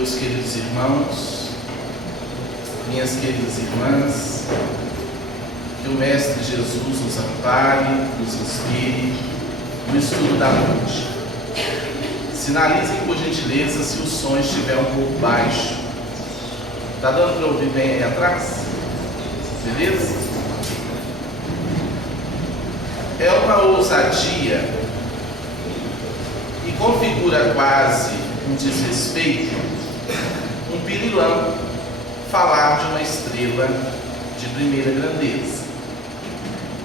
meus queridos irmãos, minhas queridas irmãs, que o Mestre Jesus nos ampare, nos inspire no estudo da noite. Sinalizem por gentileza se o som estiver um pouco baixo. Está dando para ouvir bem aí atrás? Beleza? É uma ousadia e configura quase um desrespeito, um pirilão, falar de uma estrela de primeira grandeza.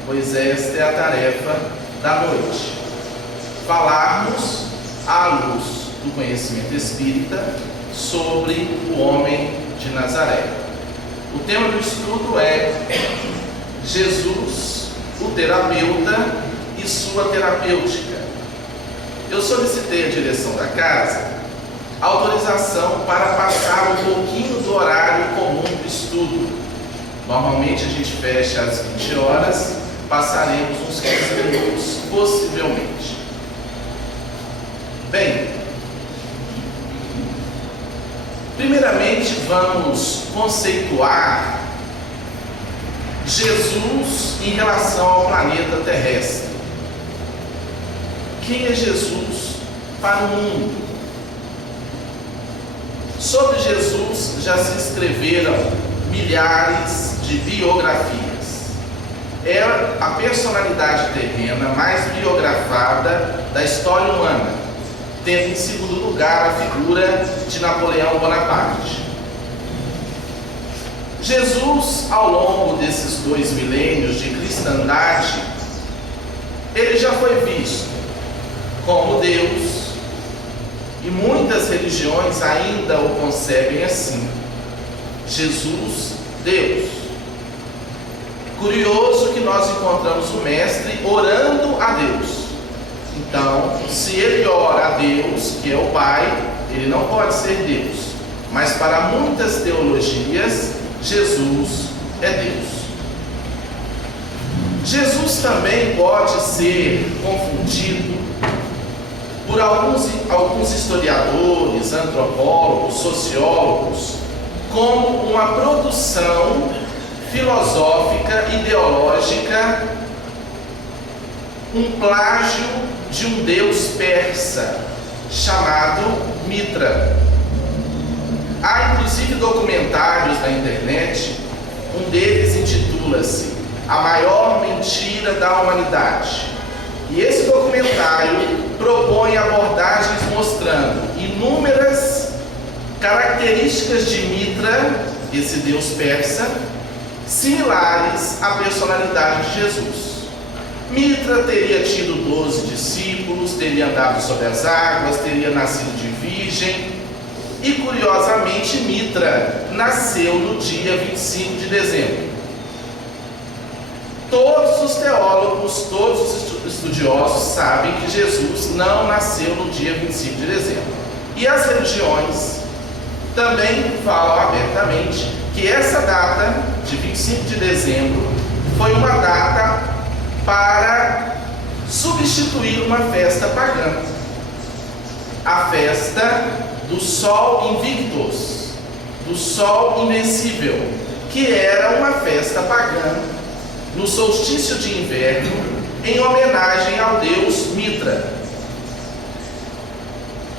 Pois esta é a tarefa da noite: falarmos à luz do conhecimento espírita sobre o homem de Nazaré. O tema do estudo é Jesus, o terapeuta e sua terapêutica. Eu solicitei à direção da casa autorização para passar um pouquinho do horário comum do estudo. Normalmente a gente fecha às 20 horas, passaremos uns 15 minutos, possivelmente. Bem, primeiramente vamos conceituar Jesus em relação ao planeta terrestre. Quem é Jesus para o mundo? Sobre Jesus já se escreveram milhares de biografias. É a personalidade terrena mais biografada da história humana, tendo em segundo lugar a figura de Napoleão Bonaparte. Jesus, ao longo desses 2 milênios de cristandade, ele já foi visto como Deus, e muitas religiões ainda o concebem assim: Jesus, Deus. Curioso que nós encontramos o Mestre orando a Deus. Então, se ele ora a Deus, que é o Pai, ele não pode ser Deus. Mas para muitas teologias, Jesus é Deus. Jesus também pode ser confundido por alguns historiadores, antropólogos, sociólogos, como uma produção filosófica, ideológica, um plágio de um deus persa chamado Mitra. Há inclusive documentários na internet, um deles intitula-se A Maior Mentira da Humanidade. E esse documentário propõe abordagens mostrando inúmeras características de Mitra, esse deus persa, similares à personalidade de Jesus. Mitra teria tido 12 discípulos, teria andado sobre as águas, teria nascido de virgem e, curiosamente, Mitra nasceu no dia 25 de dezembro. Todos os teólogos, todos os estudiosos sabem que Jesus não nasceu no dia 25 de dezembro. E as religiões também falam abertamente que essa data, de 25 de dezembro, foi uma data para substituir uma festa pagã. A festa do Sol Invictus, do Sol Invencível, que era uma festa pagã no solstício de inverno, em homenagem ao deus Mitra.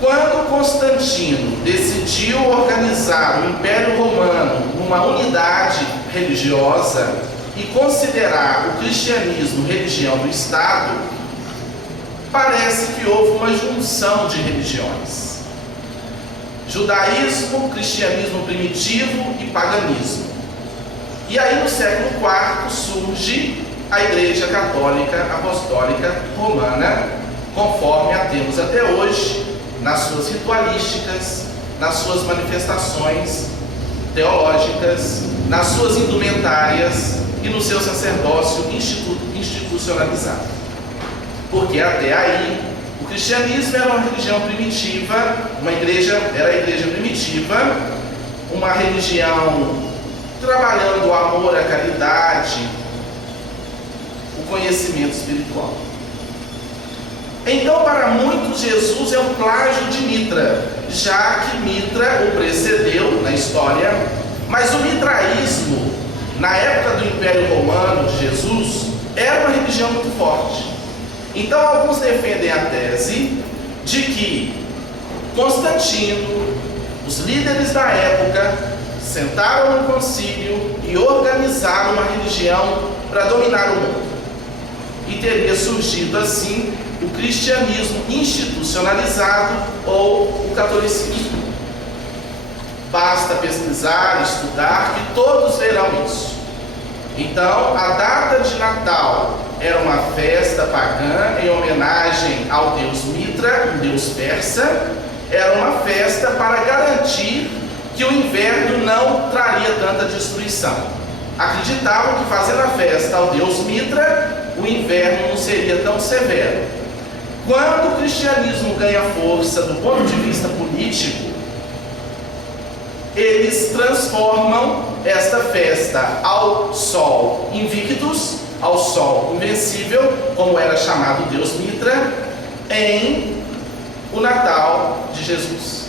Quando Constantino decidiu organizar o Império Romano numa unidade religiosa e considerar o cristianismo religião do Estado, parece que houve uma junção de religiões: judaísmo, cristianismo primitivo e paganismo. E aí no século IV surge a Igreja Católica Apostólica Romana, conforme a temos até hoje, nas suas ritualísticas, nas suas manifestações teológicas, nas suas indumentárias e no seu sacerdócio institucionalizado. Porque até aí o cristianismo era uma religião primitiva, era a igreja primitiva, uma religião trabalhando o amor, a caridade, o conhecimento espiritual. Então, para muitos, Jesus é um plágio de Mitra, já que Mitra o precedeu na história, mas o mitraísmo, na época do Império Romano de Jesus, era uma religião muito forte. Então, alguns defendem a tese de que Constantino, os líderes da época, sentaram no concílio e organizaram uma religião para dominar o mundo. E teria surgido assim o cristianismo institucionalizado ou o catolicismo. Basta pesquisar, estudar, que todos verão isso. Então, a data de Natal era uma festa pagã em homenagem ao deus Mitra, um deus persa. Era uma festa para garantir que o inverno não traria tanta destruição. Acreditavam que fazendo a festa ao deus Mitra, o inverno não seria tão severo. Quando o cristianismo ganha força do ponto de vista político, eles transformam esta festa ao sol Invictus, ao sol invencível, como era chamado o deus Mitra, em o Natal de Jesus.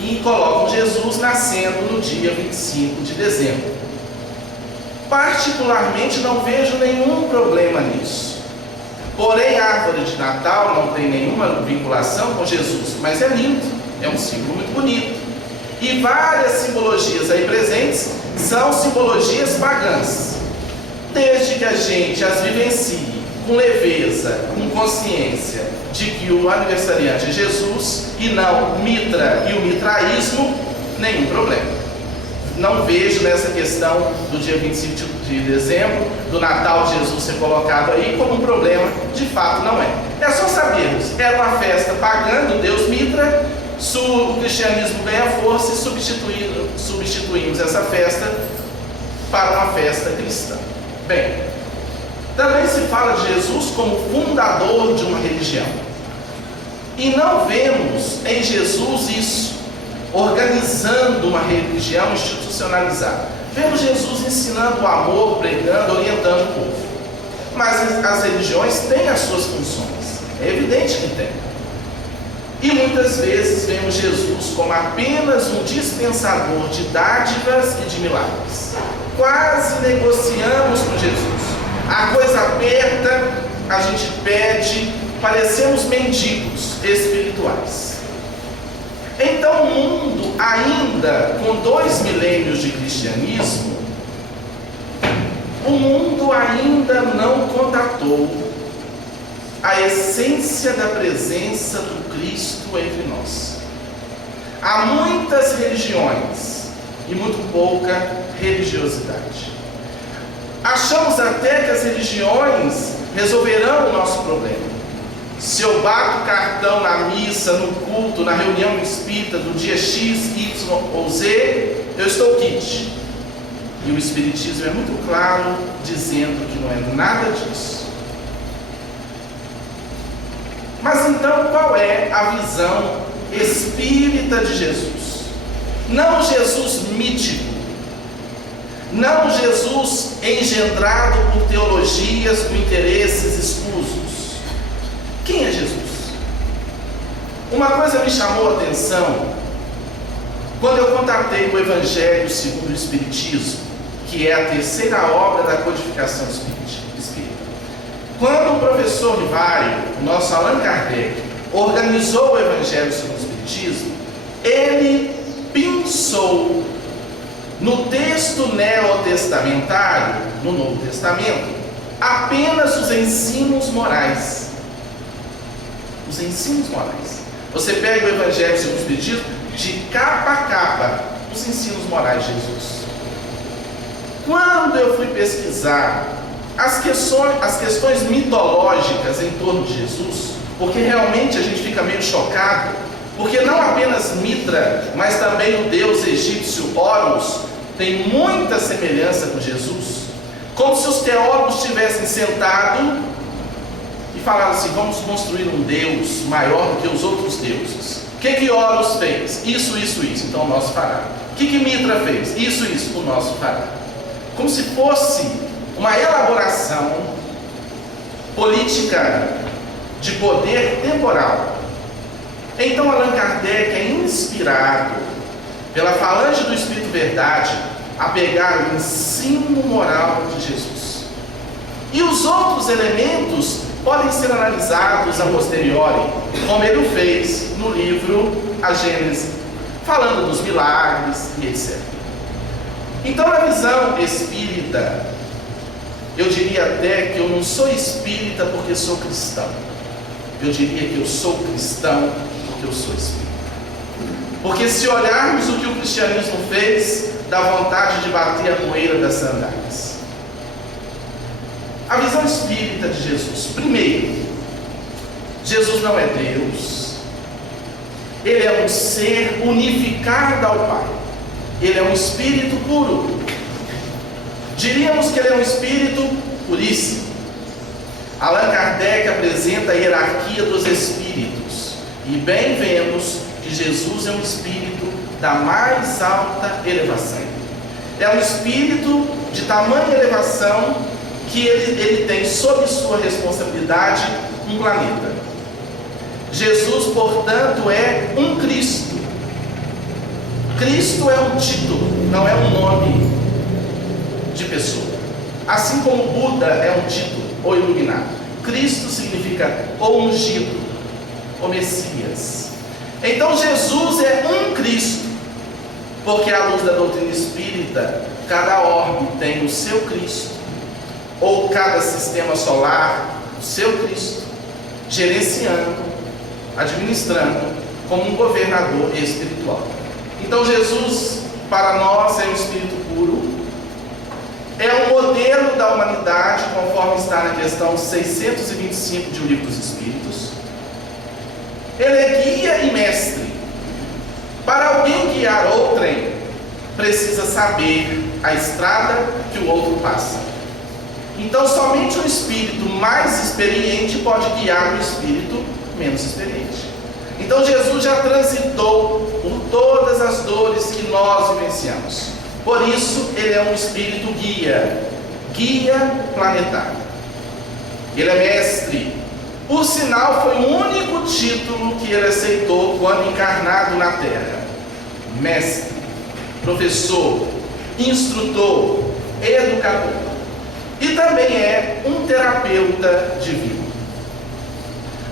E colocam Jesus nascendo no dia 25 de dezembro. Particularmente não vejo nenhum problema nisso. Porém, a árvore de Natal não tem nenhuma vinculação com Jesus, mas é lindo, é um símbolo muito bonito. E várias simbologias aí presentes são simbologias pagãs. Desde que a gente as vivencie com leveza, com consciência de que o aniversariante é Jesus e não Mitra e o mitraísmo, nenhum problema. Não vejo nessa questão do dia 25 de dezembro, do Natal de Jesus ser colocado aí como um problema, de fato não é. É só sabermos, era uma festa pagã do deus Mitra, o cristianismo ganha força e substituímos essa festa para uma festa cristã. Bem, também se fala de Jesus como fundador de uma religião. E não vemos em Jesus isso, organizando uma religião institucionalizada. Vemos Jesus ensinando o amor, pregando, orientando o povo. Mas as religiões têm as suas funções, é evidente que tem. E muitas vezes vemos Jesus como apenas um dispensador de dádivas e de milagres. Quase negociamos com Jesus. A coisa aperta, a gente pede, parecemos mendigos espirituais. Então o mundo, ainda com 2 milênios de cristianismo, o mundo ainda não contatou a essência da presença do Cristo entre nós. Há muitas religiões e muito pouca religiosidade. Achamos até que as religiões resolverão o nosso problema. Se eu bato cartão na missa, no culto, na reunião espírita do dia X, Y ou Z, eu estou quite. E o Espiritismo é muito claro dizendo que não é nada disso. Mas então qual é a visão espírita de Jesus? Não Jesus mítico, não Jesus engendrado por teologias com interesses escusos. Quem é Jesus? Uma coisa me chamou a atenção quando eu contatei o Evangelho segundo o Espiritismo, que é a terceira obra da codificação espírita. Quando o professor Rivário, o nosso Allan Kardec, organizou o Evangelho segundo o Espiritismo, ele pensou no texto neotestamentário, no Novo Testamento, apenas os ensinos morais. Os ensinos morais. Você pega o Evangelho segundo o Espiritismo, de capa a capa, os ensinos morais de Jesus. Quando eu fui pesquisar as questões mitológicas em torno de Jesus, porque realmente a gente fica meio chocado, porque não apenas Mitra, mas também o deus egípcio Horus tem muita semelhança com Jesus, como se os teólogos tivessem sentado e falado assim: vamos construir um Deus maior do que os outros deuses. O que Horus fez? Isso, então o nosso fará. O que Mitra fez? Isso, o nosso fará. Como se fosse uma elaboração política de poder temporal. Então Allan Kardec é inspirado pela falange do Espírito Verdade a pegar o ensino moral de Jesus. E os outros elementos podem ser analisados a posteriori, como ele o fez no livro A Gênese, falando dos milagres e etc. Então, na visão espírita, eu diria até que eu não sou espírita porque sou cristão. Eu diria que eu sou cristão porque eu sou espírita. Porque se olharmos o que o cristianismo fez, dá vontade de bater a poeira das sandálias. A visão espírita de Jesus. Primeiro, Jesus não é Deus. Ele é um ser unificado ao Pai. Ele é um espírito puro. Diríamos que ele é um espírito puríssimo. Allan Kardec apresenta a hierarquia dos espíritos. E bem vemos que Jesus é um espírito da mais alta elevação. É um espírito de tamanha elevação que ele tem sob sua responsabilidade um planeta. Jesus, portanto, é um Cristo. Cristo é um título, não é um nome de pessoa. Assim como Buda é um título, ou iluminado. Cristo significa ou ungido, ou Messias. Então Jesus é um Cristo, porque à luz da doutrina espírita, cada orbe tem o seu Cristo, ou cada sistema solar, o seu Cristo, gerenciando, administrando, como um governador espiritual. Então Jesus, para nós, é um espírito puro, é um modelo da humanidade, conforme está na questão 625 de O Livro dos Espíritos. Ele é guia e mestre. Para alguém guiar outrem, precisa saber a estrada que o outro passa. Então, somente um espírito mais experiente pode guiar o espírito menos experiente. Então, Jesus já transitou por todas as dores que nós vivenciamos. Por isso, ele é um espírito guia planetário. Ele é mestre. Por sinal, foi o único título que ele aceitou quando encarnado na Terra. Mestre, professor, instrutor, educador. E também é um terapeuta divino.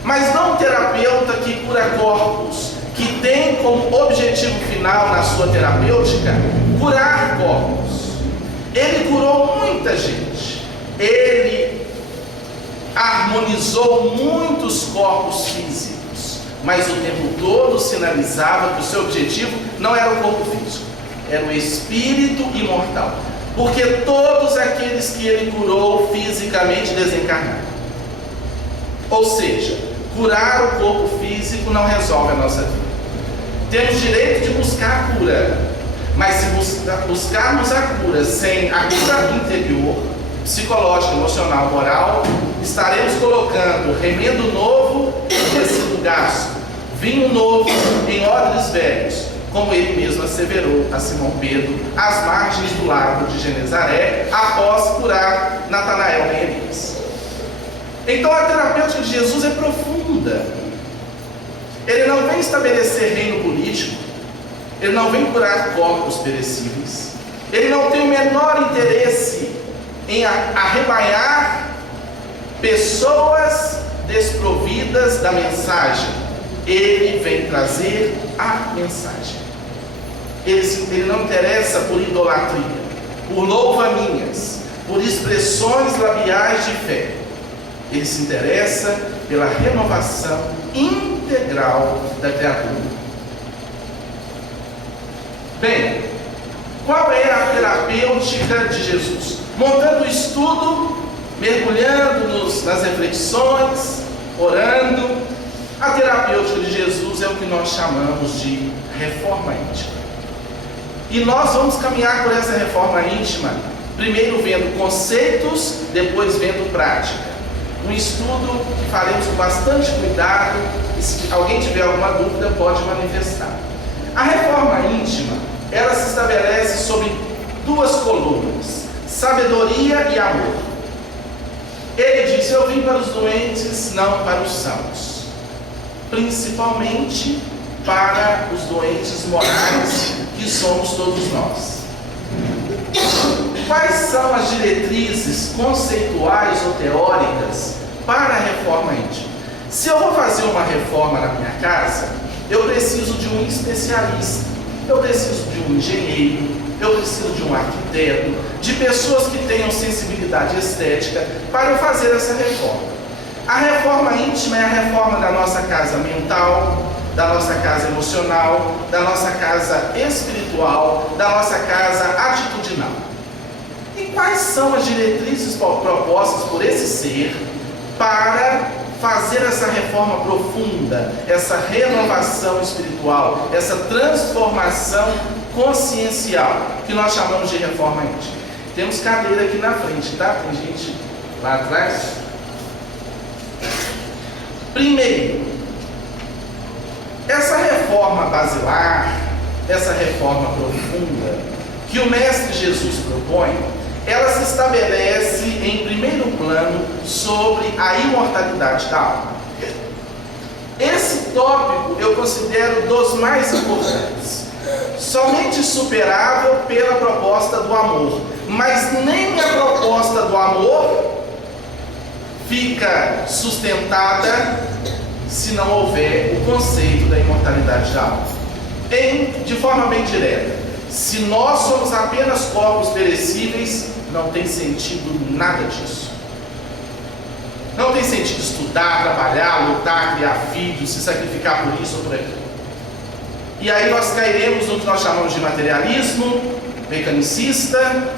Mas não um terapeuta que cura corpos, que tem como objetivo final na sua terapêutica curar corpos. Ele curou muita gente. Ele harmonizou muitos corpos físicos, mas o tempo todo sinalizava que o seu objetivo não era o corpo físico, era o espírito imortal. Porque todos aqueles que ele curou fisicamente desencarnaram. Ou seja, curar o corpo físico não resolve a nossa vida. Temos direito de buscar a cura, mas se buscarmos a cura sem a cura interior, psicológica, emocional, moral, estaremos colocando remendo novo em tecido gasto, vinho novo em odres velhos, como ele mesmo asseverou a Simão Pedro às margens do lago de Genezaré, após curar Natanael em Elias. Então a terapêutica de Jesus é profunda. Ele não vem estabelecer reino político, ele não vem curar corpos perecíveis, ele não tem o menor interesse em arrebanhar pessoas desprovidas da mensagem. Ele vem trazer a mensagem. Ele não interessa por idolatria, por louva-minhas, por expressões labiais de fé. Ele se interessa pela renovação integral da criatura. Bem, qual é a terapêutica de Jesus? Montando o estudo, mergulhando nas reflexões, orando. A terapêutica de Jesus é o que nós chamamos de reforma íntima. E nós vamos caminhar por essa reforma íntima, primeiro vendo conceitos, depois vendo prática. Um estudo que faremos com bastante cuidado, e se alguém tiver alguma dúvida pode manifestar. A reforma íntima, ela se estabelece sobre duas colunas: sabedoria e amor. Ele disse: eu vim para os doentes, não para os sãos. Principalmente para os doentes morais, que somos todos nós. Quais são as diretrizes conceituais ou teóricas para a reforma íntima? Se eu vou fazer uma reforma na minha casa, eu preciso de um especialista, eu preciso de um engenheiro, eu preciso de um arquiteto, de pessoas que tenham sensibilidade estética para eu fazer essa reforma. A reforma íntima é a reforma da nossa casa mental, da nossa casa emocional, da nossa casa espiritual, da nossa casa atitudinal. E quais são as diretrizes propostas por esse ser para fazer essa reforma profunda, essa renovação espiritual, essa transformação consciencial, que nós chamamos de reforma íntima? Temos cadeira aqui na frente, tá? Tem gente lá atrás. Primeiro, essa reforma basilar, essa reforma profunda que o Mestre Jesus propõe, ela se estabelece em primeiro plano sobre a imortalidade da alma. Esse tópico eu considero dos mais importantes, somente superável pela proposta do amor, mas nem a proposta do amor fica sustentada se não houver o conceito da imortalidade da alma. De forma bem direta, se nós somos apenas corpos perecíveis, não tem sentido nada disso. Não tem sentido estudar, trabalhar, lutar, criar filhos, se sacrificar por isso ou por aquilo. E aí nós cairemos no que nós chamamos de materialismo mecanicista,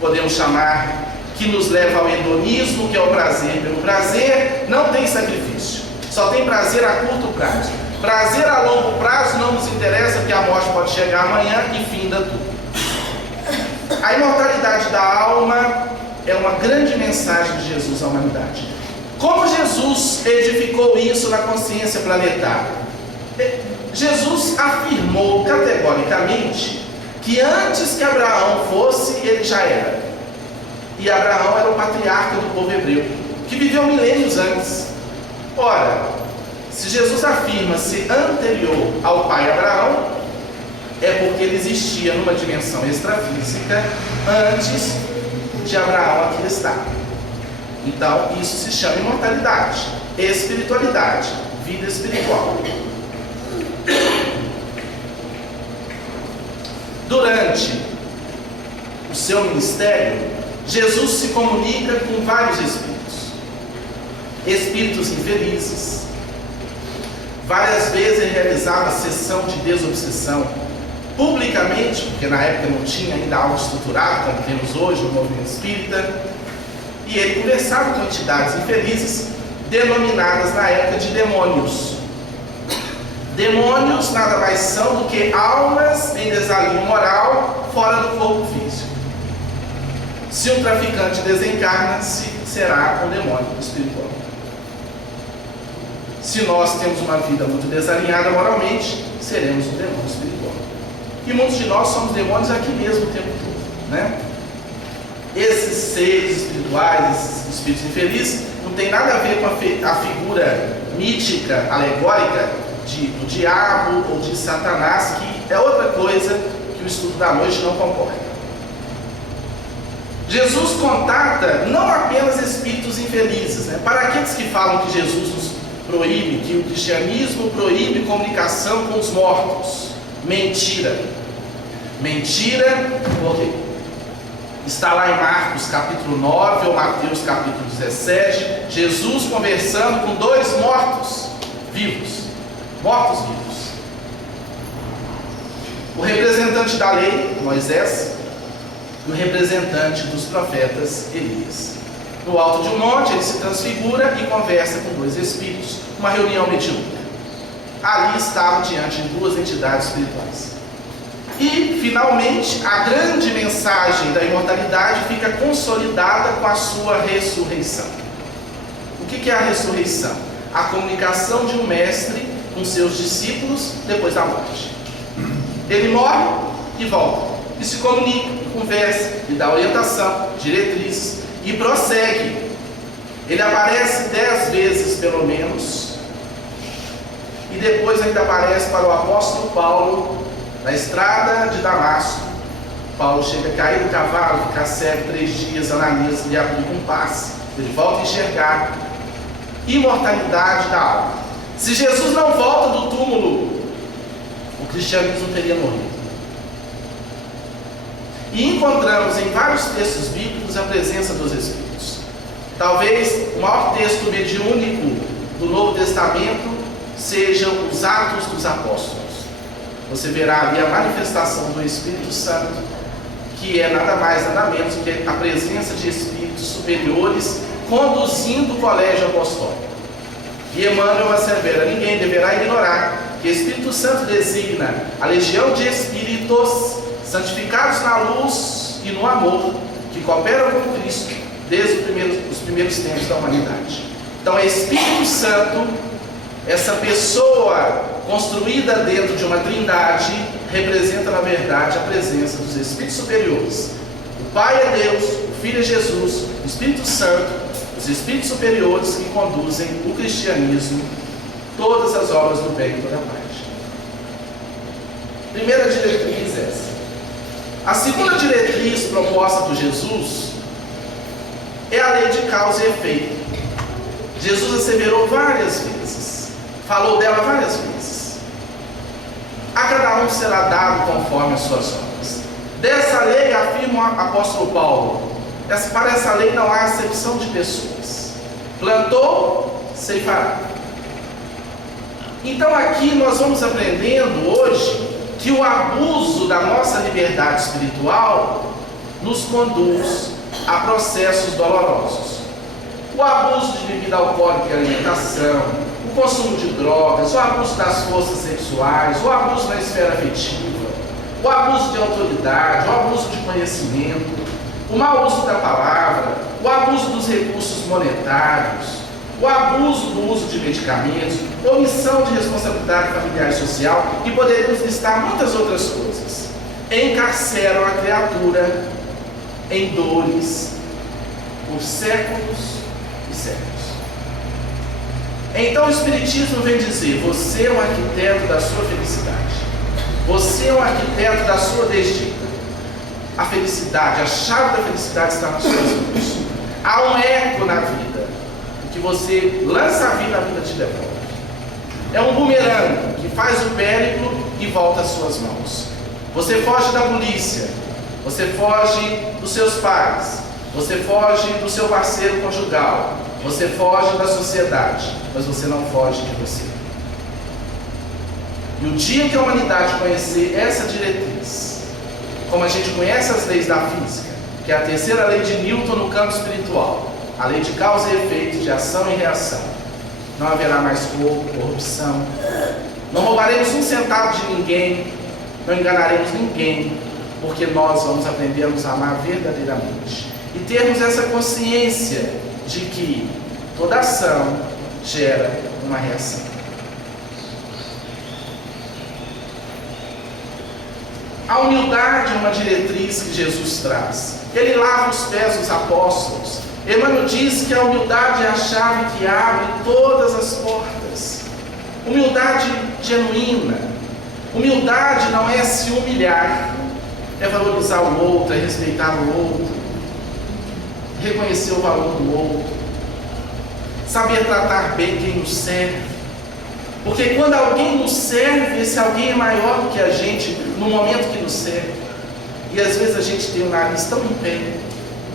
podemos chamar que nos leva ao hedonismo, que é o prazer pelo prazer. Não tem sacrifício, só tem prazer a curto prazo. Prazer a longo prazo não nos interessa, porque a morte pode chegar amanhã e finda tudo. A imortalidade da alma é uma grande mensagem de Jesus à humanidade. Como Jesus edificou isso na consciência planetária? Jesus afirmou categoricamente que antes que Abraão fosse, ele já era. E Abraão era o patriarca do povo hebreu, que viveu milênios antes. Ora, se Jesus afirma ser anterior ao pai Abraão, é porque ele existia numa dimensão extrafísica antes de Abraão aqui estar. Então, isso se chama imortalidade, espiritualidade, vida espiritual. Durante o seu ministério, Jesus se comunica com vários espíritos infelizes. Várias vezes ele realizava sessão de desobsessão publicamente, porque na época não tinha ainda algo estruturado como temos hoje no movimento espírita, e ele conversava com entidades infelizes denominadas na época de demônios. Demônios nada mais são do que almas em desalinho moral fora do corpo físico. Se um traficante desencarna-se, será um demônio espiritual. Se nós temos uma vida muito desalinhada moralmente, seremos um demônio espiritual. E muitos de nós somos demônios aqui mesmo o tempo todo, né? Esses seres espirituais, esses espíritos infelizes, não tem nada a ver com a figura mítica, alegórica do diabo ou de Satanás, que é outra coisa que o estudo da noite não concorda. Jesus contata não apenas espíritos infelizes, né? Para aqueles que falam que Jesus nos proíbe, que o cristianismo proíbe comunicação com os mortos, mentira. Mentira, porque está lá em Marcos capítulo 9 ou Mateus capítulo 17, Jesus conversando com dois mortos vivos. O representante da lei, Moisés, e o representante dos profetas, Elias. No alto de um monte, ele se transfigura e conversa com dois espíritos, uma reunião mediúnica. Ali estavam diante de duas entidades espirituais. E, finalmente, a grande mensagem da imortalidade fica consolidada com a sua ressurreição. O que é a ressurreição? A comunicação de um mestre com seus discípulos depois da morte. Ele morre e volta, e se comunica, conversa, e dá orientação, diretrizes, e prossegue Ele aparece 10 vezes pelo menos, e depois ainda aparece para o apóstolo Paulo na estrada de Damasco. Paulo chega a cair do cavalo, fica cego 3 dias, Ananias lhe aplica um passe, ele volta a enxergar. Imortalidade da alma. Se Jesus não volta do túmulo, o cristianismo teria morrido. E encontramos em vários textos bíblicos a presença dos Espíritos. Talvez o maior texto mediúnico do Novo Testamento sejam os Atos dos Apóstolos. Você verá ali a manifestação do Espírito Santo, que é nada mais, nada menos que a presença de espíritos superiores conduzindo o colégio apostólico. E Emmanuel assevera: ninguém deverá ignorar que o Espírito Santo designa a legião de espíritos santificados na luz e no amor, que cooperam com Cristo desde os primeiros tempos da humanidade. Então é Espírito Santo, essa pessoa construída dentro de uma trindade, representa na verdade a presença dos Espíritos superiores. O Pai é Deus, o Filho é Jesus, o Espírito Santo, os Espíritos superiores que conduzem o cristianismo, todas as obras do bem e toda a parte. Primeira diretriz é essa. A segunda diretriz proposta por Jesus é a lei de causa e efeito. Jesus asseverou várias vezes, falou dela várias vezes. A cada um será dado conforme as suas obras. Dessa lei, afirma o apóstolo Paulo, para essa lei não há acepção de pessoas. Plantou, ceifará. Então aqui nós vamos aprendendo hoje que o abuso da nossa liberdade espiritual nos conduz a processos dolorosos. O abuso de bebida alcoólica e alimentação, o consumo de drogas, o abuso das forças sexuais, o abuso na esfera afetiva, o abuso de autoridade, o abuso de conhecimento, o mau uso da palavra, o abuso dos recursos monetários, o abuso do uso de medicamentos, omissão de responsabilidade familiar e social, e poderíamos listar muitas outras coisas, encarceram a criatura em dores por séculos e séculos. Então o Espiritismo vem dizer: você é um arquiteto da sua felicidade, você é um arquiteto da sua desdita. A felicidade, a chave da felicidade está nas suas mãos. Há um eco na vida. Que você lança a vida te devolve. É um bumerangue que faz o périplo e volta às suas mãos. Você foge da polícia, você foge dos seus pais, você foge do seu parceiro conjugal, você foge da sociedade, mas você não foge de você. E o dia que a humanidade conhecer essa diretriz, como a gente conhece as leis da física, que é a terceira lei de Newton no campo espiritual, a lei de causa e efeito, de ação e reação, não haverá mais corrupção, não roubaremos um centavo de ninguém, não enganaremos ninguém, porque nós vamos aprender a nos amar verdadeiramente e termos essa consciência de que toda ação gera uma reação. A humildade é uma diretriz que Jesus traz. Ele lava os pés dos apóstolos. Emmanuel diz que a humildade é a chave que abre todas as portas. Humildade genuína. Humildade não é se humilhar, é valorizar o outro, é respeitar o outro, reconhecer o valor do outro, saber tratar bem quem nos serve. Porque quando alguém nos serve, esse alguém é maior do que a gente no momento que nos serve. E às vezes a gente tem o nariz tão em pé,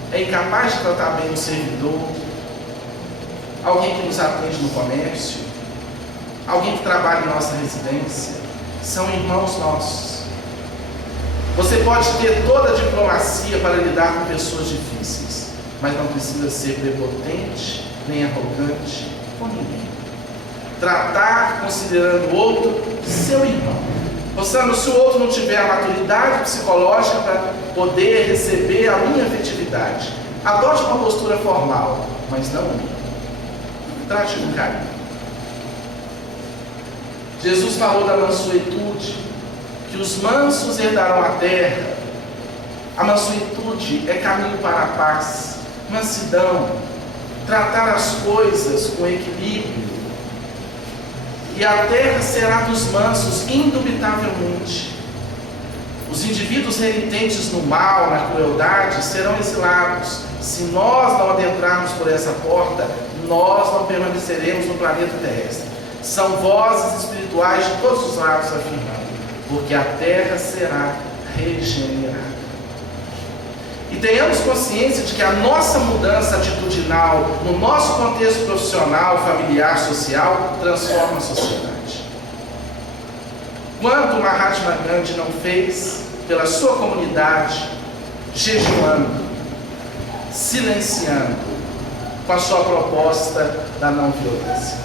é incapaz de tratar bem o servidor, alguém que nos atende no comércio, alguém que trabalha em nossa residência, são irmãos nossos. Você pode ter toda a diplomacia para lidar com pessoas difíceis, mas não precisa ser prepotente, nem arrogante com ninguém. Tratar considerando o outro seu irmão. Mostrando, se o outro não tiver a maturidade psicológica para poder receber a minha afetividade, adote uma postura formal, mas não única. Trate com carinho. Jesus falou da mansuetude, que os mansos herdarão a terra. A mansuetude é caminho para a paz, mansidão, tratar as coisas com equilíbrio. E a terra será dos mansos, indubitavelmente. Os indivíduos renitentes no mal, na crueldade, serão exilados. Se nós não adentrarmos por essa porta, nós não permaneceremos no planeta terrestre. São vozes espirituais de todos os lados afirmando, porque a terra será regenerada. E tenhamos consciência de que a nossa mudança atitudinal, no nosso contexto profissional, familiar, social, transforma a sociedade. Quanto Mahatma Gandhi não fez pela sua comunidade, jejuando, silenciando, com a sua proposta da não violência.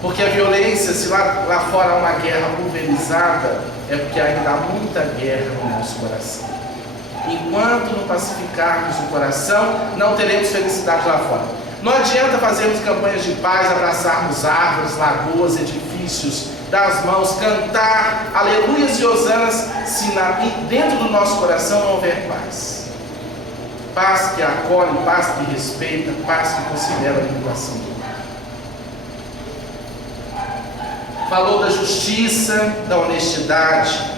Porque a violência, se lá fora há uma guerra pulverizada, é porque ainda há muita guerra no nosso coração. Enquanto não pacificarmos o coração, não teremos felicidade lá fora. Não adianta fazermos campanhas de paz, abraçarmos árvores, lagoas, edifícios, dar as mãos, cantar aleluias e hosanas, se dentro do nosso coração não houver paz. Paz que acolhe, paz que respeita, paz que considera a limitação do mal. Falou da justiça, da honestidade.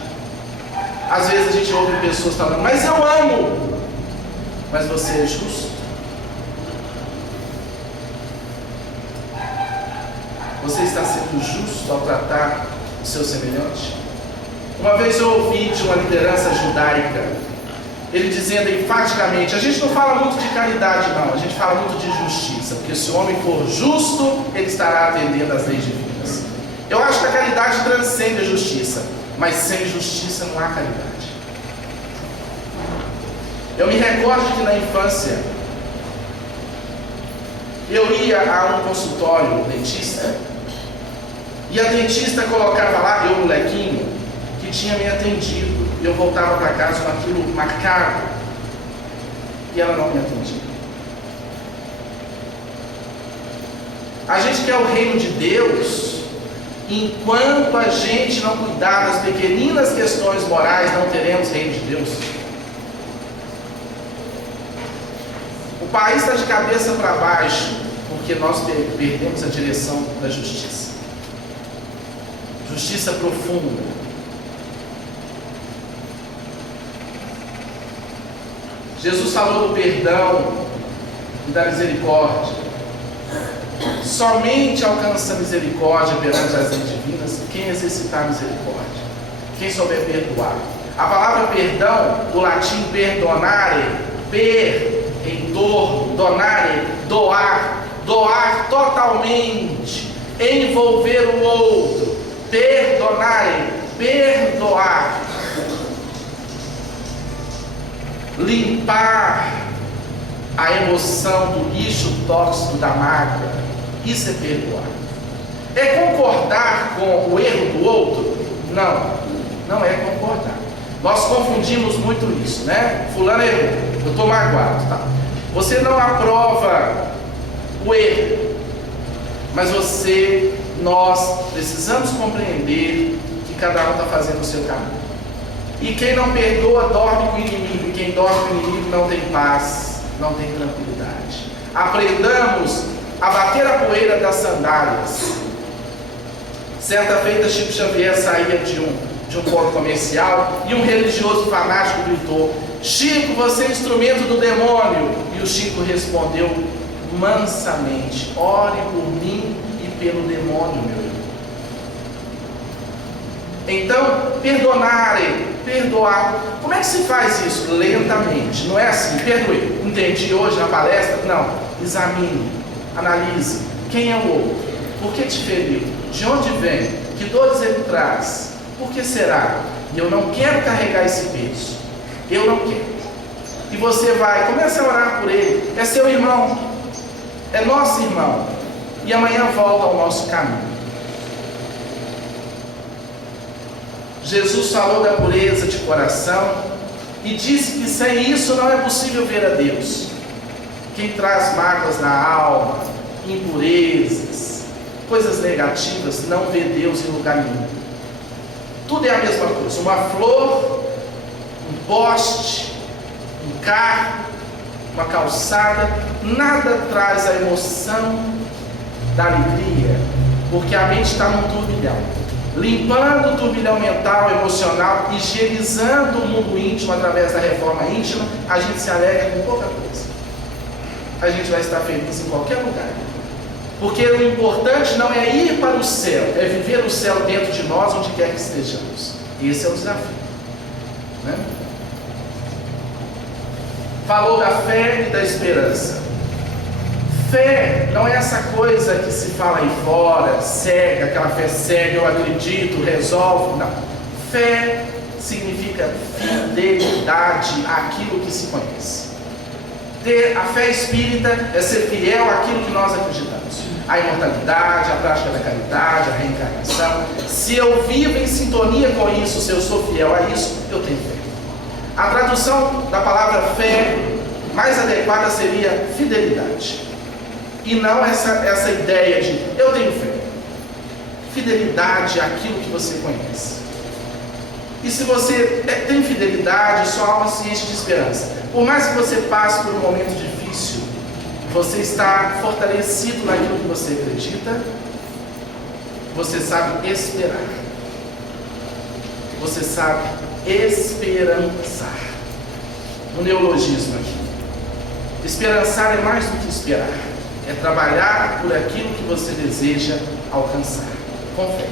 Às vezes a gente ouve pessoas falando, mas eu amo. Mas você é justo? Você está sendo justo ao tratar o seu semelhante? Uma vez eu ouvi de uma liderança judaica, ele dizendo enfaticamente, a gente não fala muito de caridade não, a gente fala muito de justiça, porque se o homem for justo, ele estará atendendo às leis divinas. Eu acho que a caridade transcende a justiça, mas sem justiça não há caridade. Eu me recordo que na infância, eu ia a um consultório dentista, e a dentista colocava lá, eu molequinho, que tinha me atendido, e eu voltava para casa com aquilo marcado, e ela não me atendia. A gente quer o reino de Deus, enquanto a gente não cuidar das pequeninas questões morais, não teremos reino de Deus. O país está de cabeça para baixo, porque nós perdemos a direção da justiça. Justiça profunda. Jesus falou do perdão e da misericórdia. Somente alcança a misericórdia perante as leis divinas quem exercitar a misericórdia, quem souber perdoar. A palavra perdão, do latim perdonare, em torno, donare, doar, doar totalmente, envolver o outro, perdonare, perdoar, limpar a emoção do lixo tóxico da mágoa. Isso é perdoar. É concordar com o erro do outro? Não, não é concordar. Nós confundimos muito isso, né? Fulano errou, eu estou magoado, tá? Você não aprova o erro, mas nós precisamos compreender que cada um está fazendo o seu caminho. E quem não perdoa dorme com o inimigo, e quem dorme com o inimigo não tem paz, não tem tranquilidade. Aprendamos a bater a poeira das sandálias. Certa feita, Chico Xavier saía de um ponto comercial e um religioso fanático gritou: Chico, você é instrumento do demônio. E o Chico respondeu mansamente: ore por mim e pelo demônio, meu irmão. Então, perdoar. Como é que se faz isso? Lentamente. Não é assim, perdoe. Entendi hoje na palestra? Não. Examine, analise. Quem é o outro? Por que te feriu? De onde vem? Que dores ele traz? Por que será? E eu não quero carregar esse peso. Eu não quero. E você vai, comece a orar por ele. É seu irmão. É nosso irmão. E amanhã volta ao nosso caminho. Jesus falou da pureza de coração e disse que sem isso não é possível ver a Deus. Quem traz mágoas na alma, impurezas, coisas negativas, não vê Deus em lugar nenhum. Tudo é a mesma coisa. Uma flor, um poste, um carro, uma calçada, nada traz a emoção da alegria, porque a mente está num turbilhão, limpando o turbilhão mental, emocional, higienizando o mundo íntimo através da reforma íntima. A gente se alegra com pouca coisa, a gente vai estar feliz em qualquer lugar, porque o importante não é ir para o céu, é viver o céu dentro de nós, onde quer que estejamos. Esse é o desafio, né? Falou da fé e da esperança. Fé não é essa coisa que se fala aí fora, cega, aquela fé cega, eu acredito, resolve. Não. Fé significa fidelidade àquilo que se conhece. A fé espírita é ser fiel àquilo que nós acreditamos. A imortalidade, a prática da caridade, a reencarnação. Se eu vivo em sintonia com isso, se eu sou fiel a isso, eu tenho fé. A tradução da palavra fé mais adequada seria fidelidade. E não essa ideia de eu tenho fé. Fidelidade àquilo que você conhece. E se você tem fidelidade, sua alma se enche de esperança. Por mais que você passe por um momento difícil, você está fortalecido naquilo que você acredita, você sabe esperar. Você sabe esperançar. Um neologismo aqui. Esperançar é mais do que esperar. É trabalhar por aquilo que você deseja alcançar. Com fé.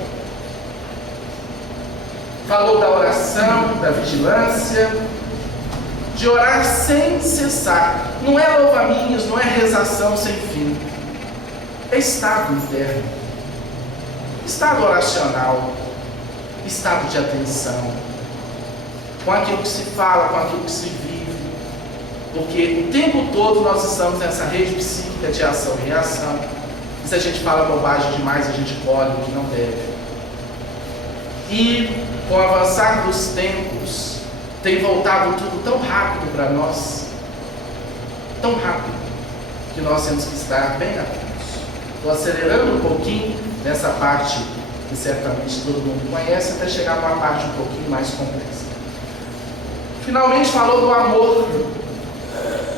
Falou da oração, da vigilância, de orar sem cessar. Não é louva-minhas, não é rezação sem fim. É estado interno, estado oracional, estado de atenção, com aquilo que se fala, com aquilo que se vive. Porque o tempo todo nós estamos nessa rede psíquica de ação e reação. E se a gente fala bobagem demais, a gente colhe o que não deve. E com o avançar dos tempos, tem voltado tudo tão rápido para nós, tão rápido, que nós temos que estar bem atentos. Estou acelerando um pouquinho nessa parte que certamente todo mundo conhece, até chegar numa parte um pouquinho mais complexa. Finalmente falou do amor.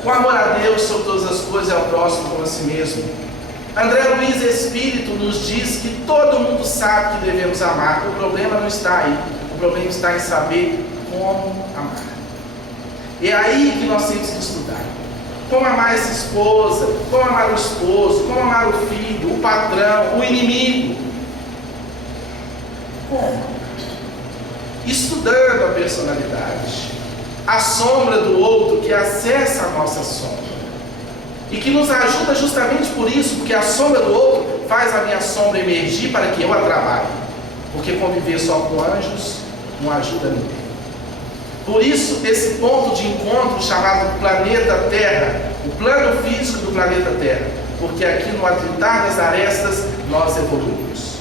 O amor a Deus sobre todas as coisas e ao próximo como a si mesmo. André Luiz Espírito nos diz que todo mundo sabe que devemos amar. O problema não está aí. O problema está em saber como amar. É aí que nós temos que estudar. Como amar essa esposa, como amar o esposo, como amar o filho, o patrão, o inimigo. Como? Estudando a personalidade, a sombra do outro que acessa a nossa sombra. E que nos ajuda justamente por isso, porque a sombra do outro faz a minha sombra emergir para que eu a trabalhe. Porque conviver só com anjos não ajuda ninguém. Por isso, esse ponto de encontro chamado planeta Terra, o plano físico do planeta Terra, porque aqui no atritar das arestas nós evoluímos.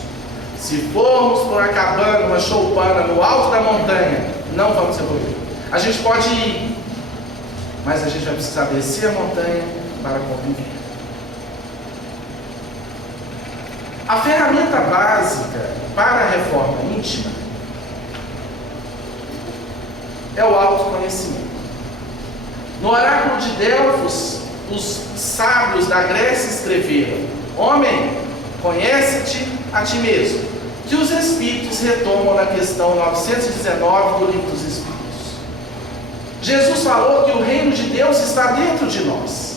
Se formos por uma cabana, uma choupana no alto da montanha, não vamos evoluir. A gente pode ir, mas a gente vai precisar descer a montanha para conviver. A ferramenta básica para a reforma íntima é o autoconhecimento. No oráculo de Delfos, os sábios da Grécia escreveram: homem, conhece-te a ti mesmo, que os Espíritos retomam na questão 919 do Livro dos Espíritos. Jesus falou que o reino de Deus está dentro de nós.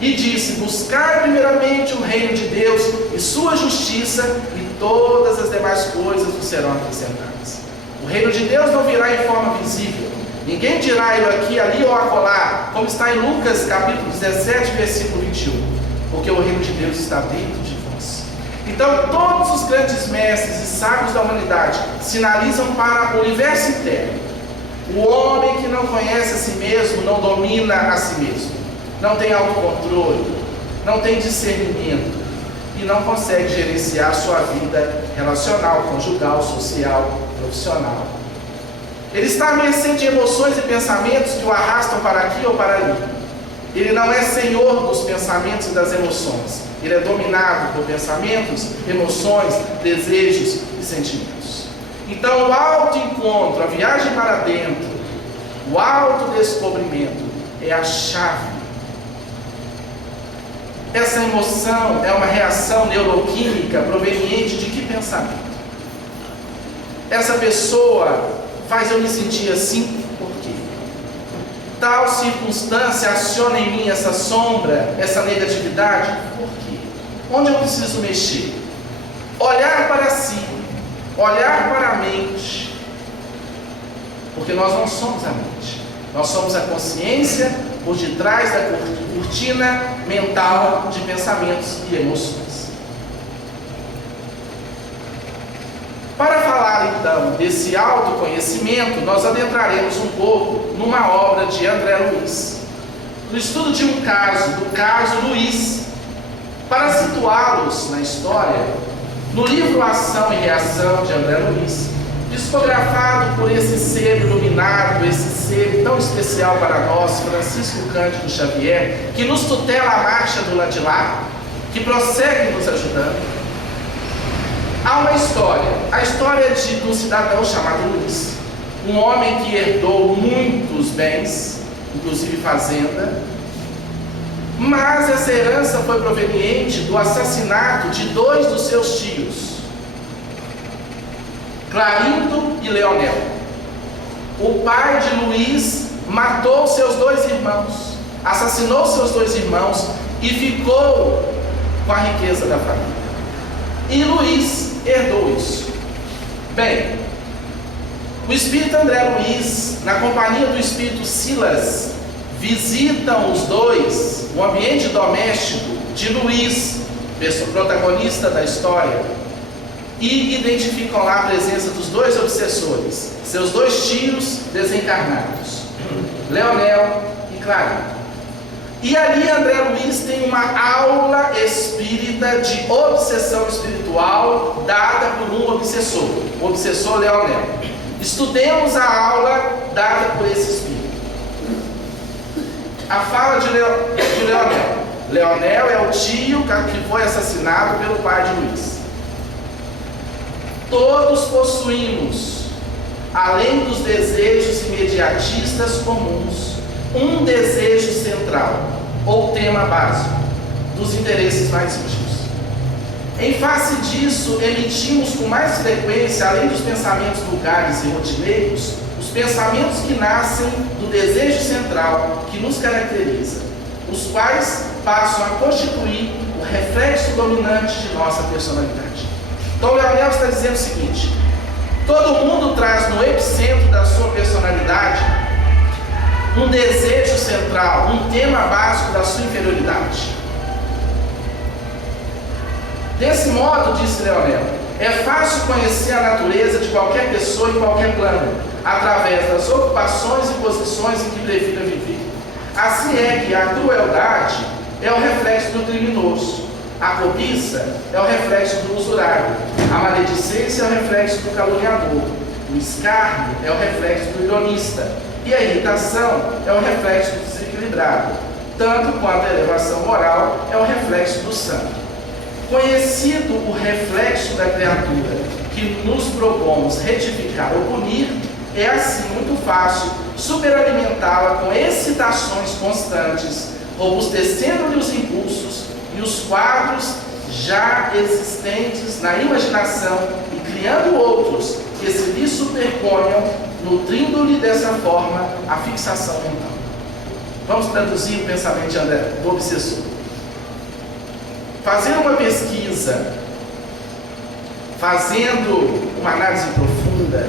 E disse: buscar primeiramente o reino de Deus e sua justiça, e todas as demais coisas vos serão acrescentadas. O reino de Deus não virá em forma visível. Ninguém dirá ele aqui, ali ou acolá, como está em Lucas capítulo 17, versículo 21. Porque o reino de Deus está dentro de vós. Então todos os grandes mestres e sábios da humanidade sinalizam para o universo interno. O homem que não conhece a si mesmo não domina a si mesmo, não tem autocontrole, não tem discernimento e não consegue gerenciar sua vida relacional, conjugal, social, profissional. Ele está à mercê de emoções e pensamentos que o arrastam para aqui ou para ali. Ele não é senhor dos pensamentos e das emoções. Ele é dominado por pensamentos, emoções, desejos e sentimentos. Então o autoencontro, a viagem para dentro, o autodescobrimento é a chave Essa emoção é uma reação neuroquímica proveniente de que pensamento? Essa pessoa faz eu me sentir assim, por quê? Tal circunstância aciona em mim essa sombra, essa negatividade, por quê? Onde eu preciso mexer? Olhar para si, olhar para a mente, porque nós não somos a mente, nós somos a consciência por detrás da cortina mental de pensamentos e emoções. Para falar então desse autoconhecimento, nós adentraremos um pouco numa obra de André Luiz, no estudo de um caso, do caso Luiz. Para situá-los na história, no livro Ação e Reação de André Luiz, psicografado por esse ser iluminado, esse ser tão especial para nós, Francisco Cândido Xavier, que nos tutela a marcha do lado de lá, que prossegue nos ajudando, há uma história, a história de um cidadão chamado Luiz, um homem que herdou muitos bens, inclusive fazenda, mas essa herança foi proveniente do assassinato de 2 dos seus tios, Clarindo e Leonel. O pai de Luiz matou seus 2 irmãos, assassinou seus 2 irmãos e ficou com a riqueza da família. E Luiz herdou isso. Bem, o espírito André Luiz, na companhia do espírito Silas, visitam os dois o ambiente doméstico de Luiz, protagonista da história, e identificam lá a presença dos 2 obsessores, seus 2 tios desencarnados, Leonel e Clarindo. E ali André Luiz tem uma aula espírita de obsessão espiritual dada por um obsessor, o obsessor Leonel. Estudemos a aula dada por esse espírito. A fala de Leonel. Leonel é o tio que foi assassinado pelo pai de Luiz. Todos possuímos, além dos desejos imediatistas comuns, um desejo central, ou tema básico, dos interesses mais íntimos. Em face disso, emitimos com mais frequência, além dos pensamentos vulgares e rotineiros, os pensamentos que nascem do desejo central que nos caracteriza, os quais passam a constituir o reflexo dominante de nossa personalidade. Então, Leonel está dizendo o seguinte: todo mundo traz no epicentro da sua personalidade um desejo central, um tema básico da sua inferioridade. Desse modo, disse Leonel, é fácil conhecer a natureza de qualquer pessoa em qualquer plano, através das ocupações e posições em que prefira viver. Assim é que a crueldade é o reflexo do criminoso, a cobiça é o reflexo do usurário, a maledicência é o reflexo do caluniador, o escárnio é o reflexo do ironista, e a irritação é o reflexo do desequilibrado, tanto quanto a elevação moral é o reflexo do santo. Conhecido o reflexo da criatura que nos propomos retificar ou punir, é assim muito fácil superalimentá-la com excitações constantes, robustecendo-lhe os impulsos e os quadros já existentes na imaginação e criando outros que se lhe superponham, nutrindo-lhe dessa forma a fixação mental. Vamos traduzir o pensamento de André, do obsessor. Fazendo uma pesquisa, fazendo uma análise profunda,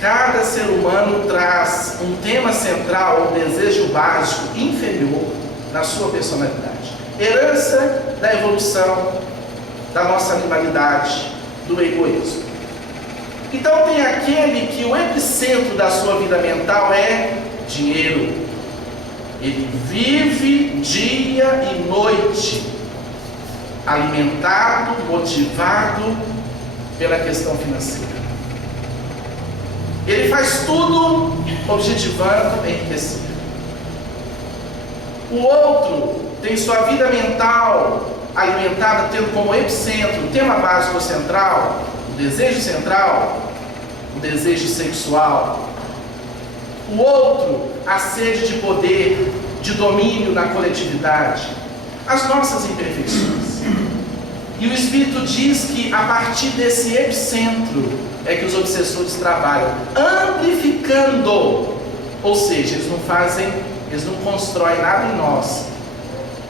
cada ser humano traz um tema central, um desejo básico inferior na sua personalidade. Herança da evolução da nossa animalidade, do egoísmo. Então tem aquele que o epicentro da sua vida mental é dinheiro. Ele vive dia e noite, alimentado, motivado pela questão financeira. Ele faz tudo objetivando enriquecer. O outro tem sua vida mental alimentada, tendo como epicentro, o tema básico central, o desejo central, o desejo sexual. O outro, a sede de poder, de domínio na coletividade. as nossas imperfeições. E o Espírito diz que a partir desse epicentro é que os obsessores trabalham, amplificando. Ou seja, eles não constroem nada em nós,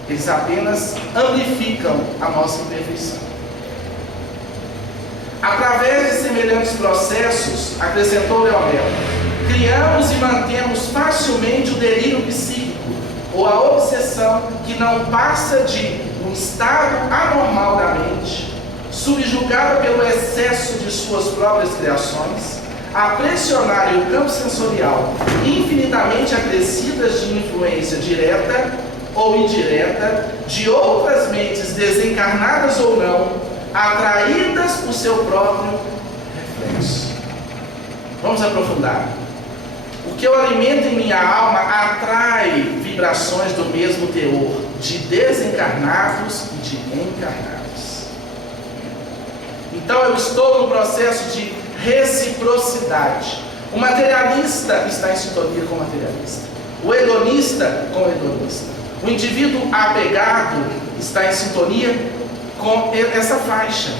eles apenas amplificam a nossa imperfeição. Através de semelhantes processos, acrescentou Leonel, criamos e mantemos facilmente o delírio psíquico, ou a obsessão que não passa de um estado anormal da mente, subjugada pelo excesso de suas próprias criações, a pressionar o campo sensorial infinitamente acrescidas de influência direta ou indireta de outras mentes desencarnadas ou não, atraídas por seu próprio reflexo. Vamos aprofundar. O que eu alimento em minha alma atrai vibrações do mesmo teor, de desencarnados e de encarnados. Então eu estou no processo de reciprocidade. O materialista está em sintonia com o materialista. O hedonista com o hedonista. O indivíduo apegado está em sintonia com essa faixa.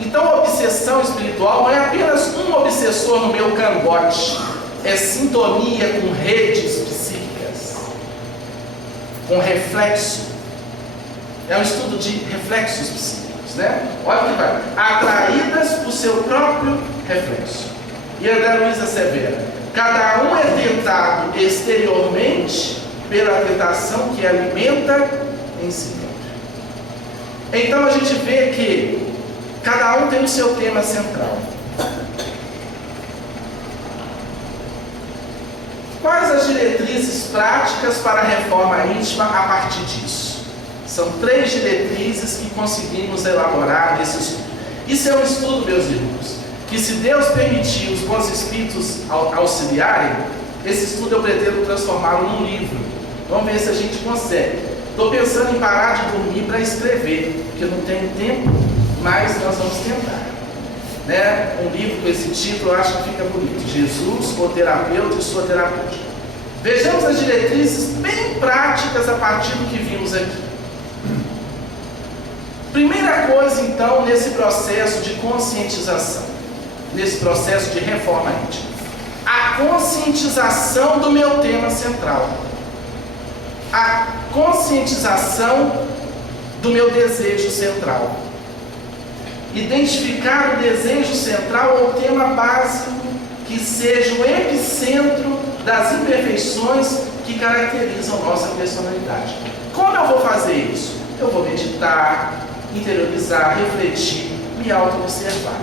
Então a obsessão espiritual não é apenas um obsessor no meu cangote, é sintonia com redes psíquicas, com reflexo. É um estudo de reflexos psíquicos, né? Olha que vai, atraídas por seu próprio reflexo. E André Luiz assevera, cada um é tentado exteriormente pela tentação que alimenta em si. Então a gente vê que cada um tem o seu tema central. Quais as diretrizes práticas para a reforma íntima a partir disso? São 3 diretrizes que conseguimos elaborar nesse estudo. Isso é um estudo, meus irmãos, que se Deus permitir os bons espíritos auxiliarem, esse estudo eu pretendo transformá-lo num livro. Vamos ver se a gente consegue. Estou pensando em parar de dormir para escrever, porque eu não tenho tempo, mas nós vamos tentar. Né? Um livro com esse título eu acho que fica bonito. Jesus, o terapeuta e sua terapêutica. Vejamos as diretrizes bem práticas a partir do que vimos aqui. Primeira coisa, então, nesse processo de conscientização, nesse processo de reforma íntima, a conscientização do meu tema central. A conscientização do meu desejo central. Identificar o desejo central ou tema básico que seja o epicentro das imperfeições que caracterizam nossa personalidade. Como eu vou fazer isso? Eu vou meditar, interiorizar, refletir, me auto-observar.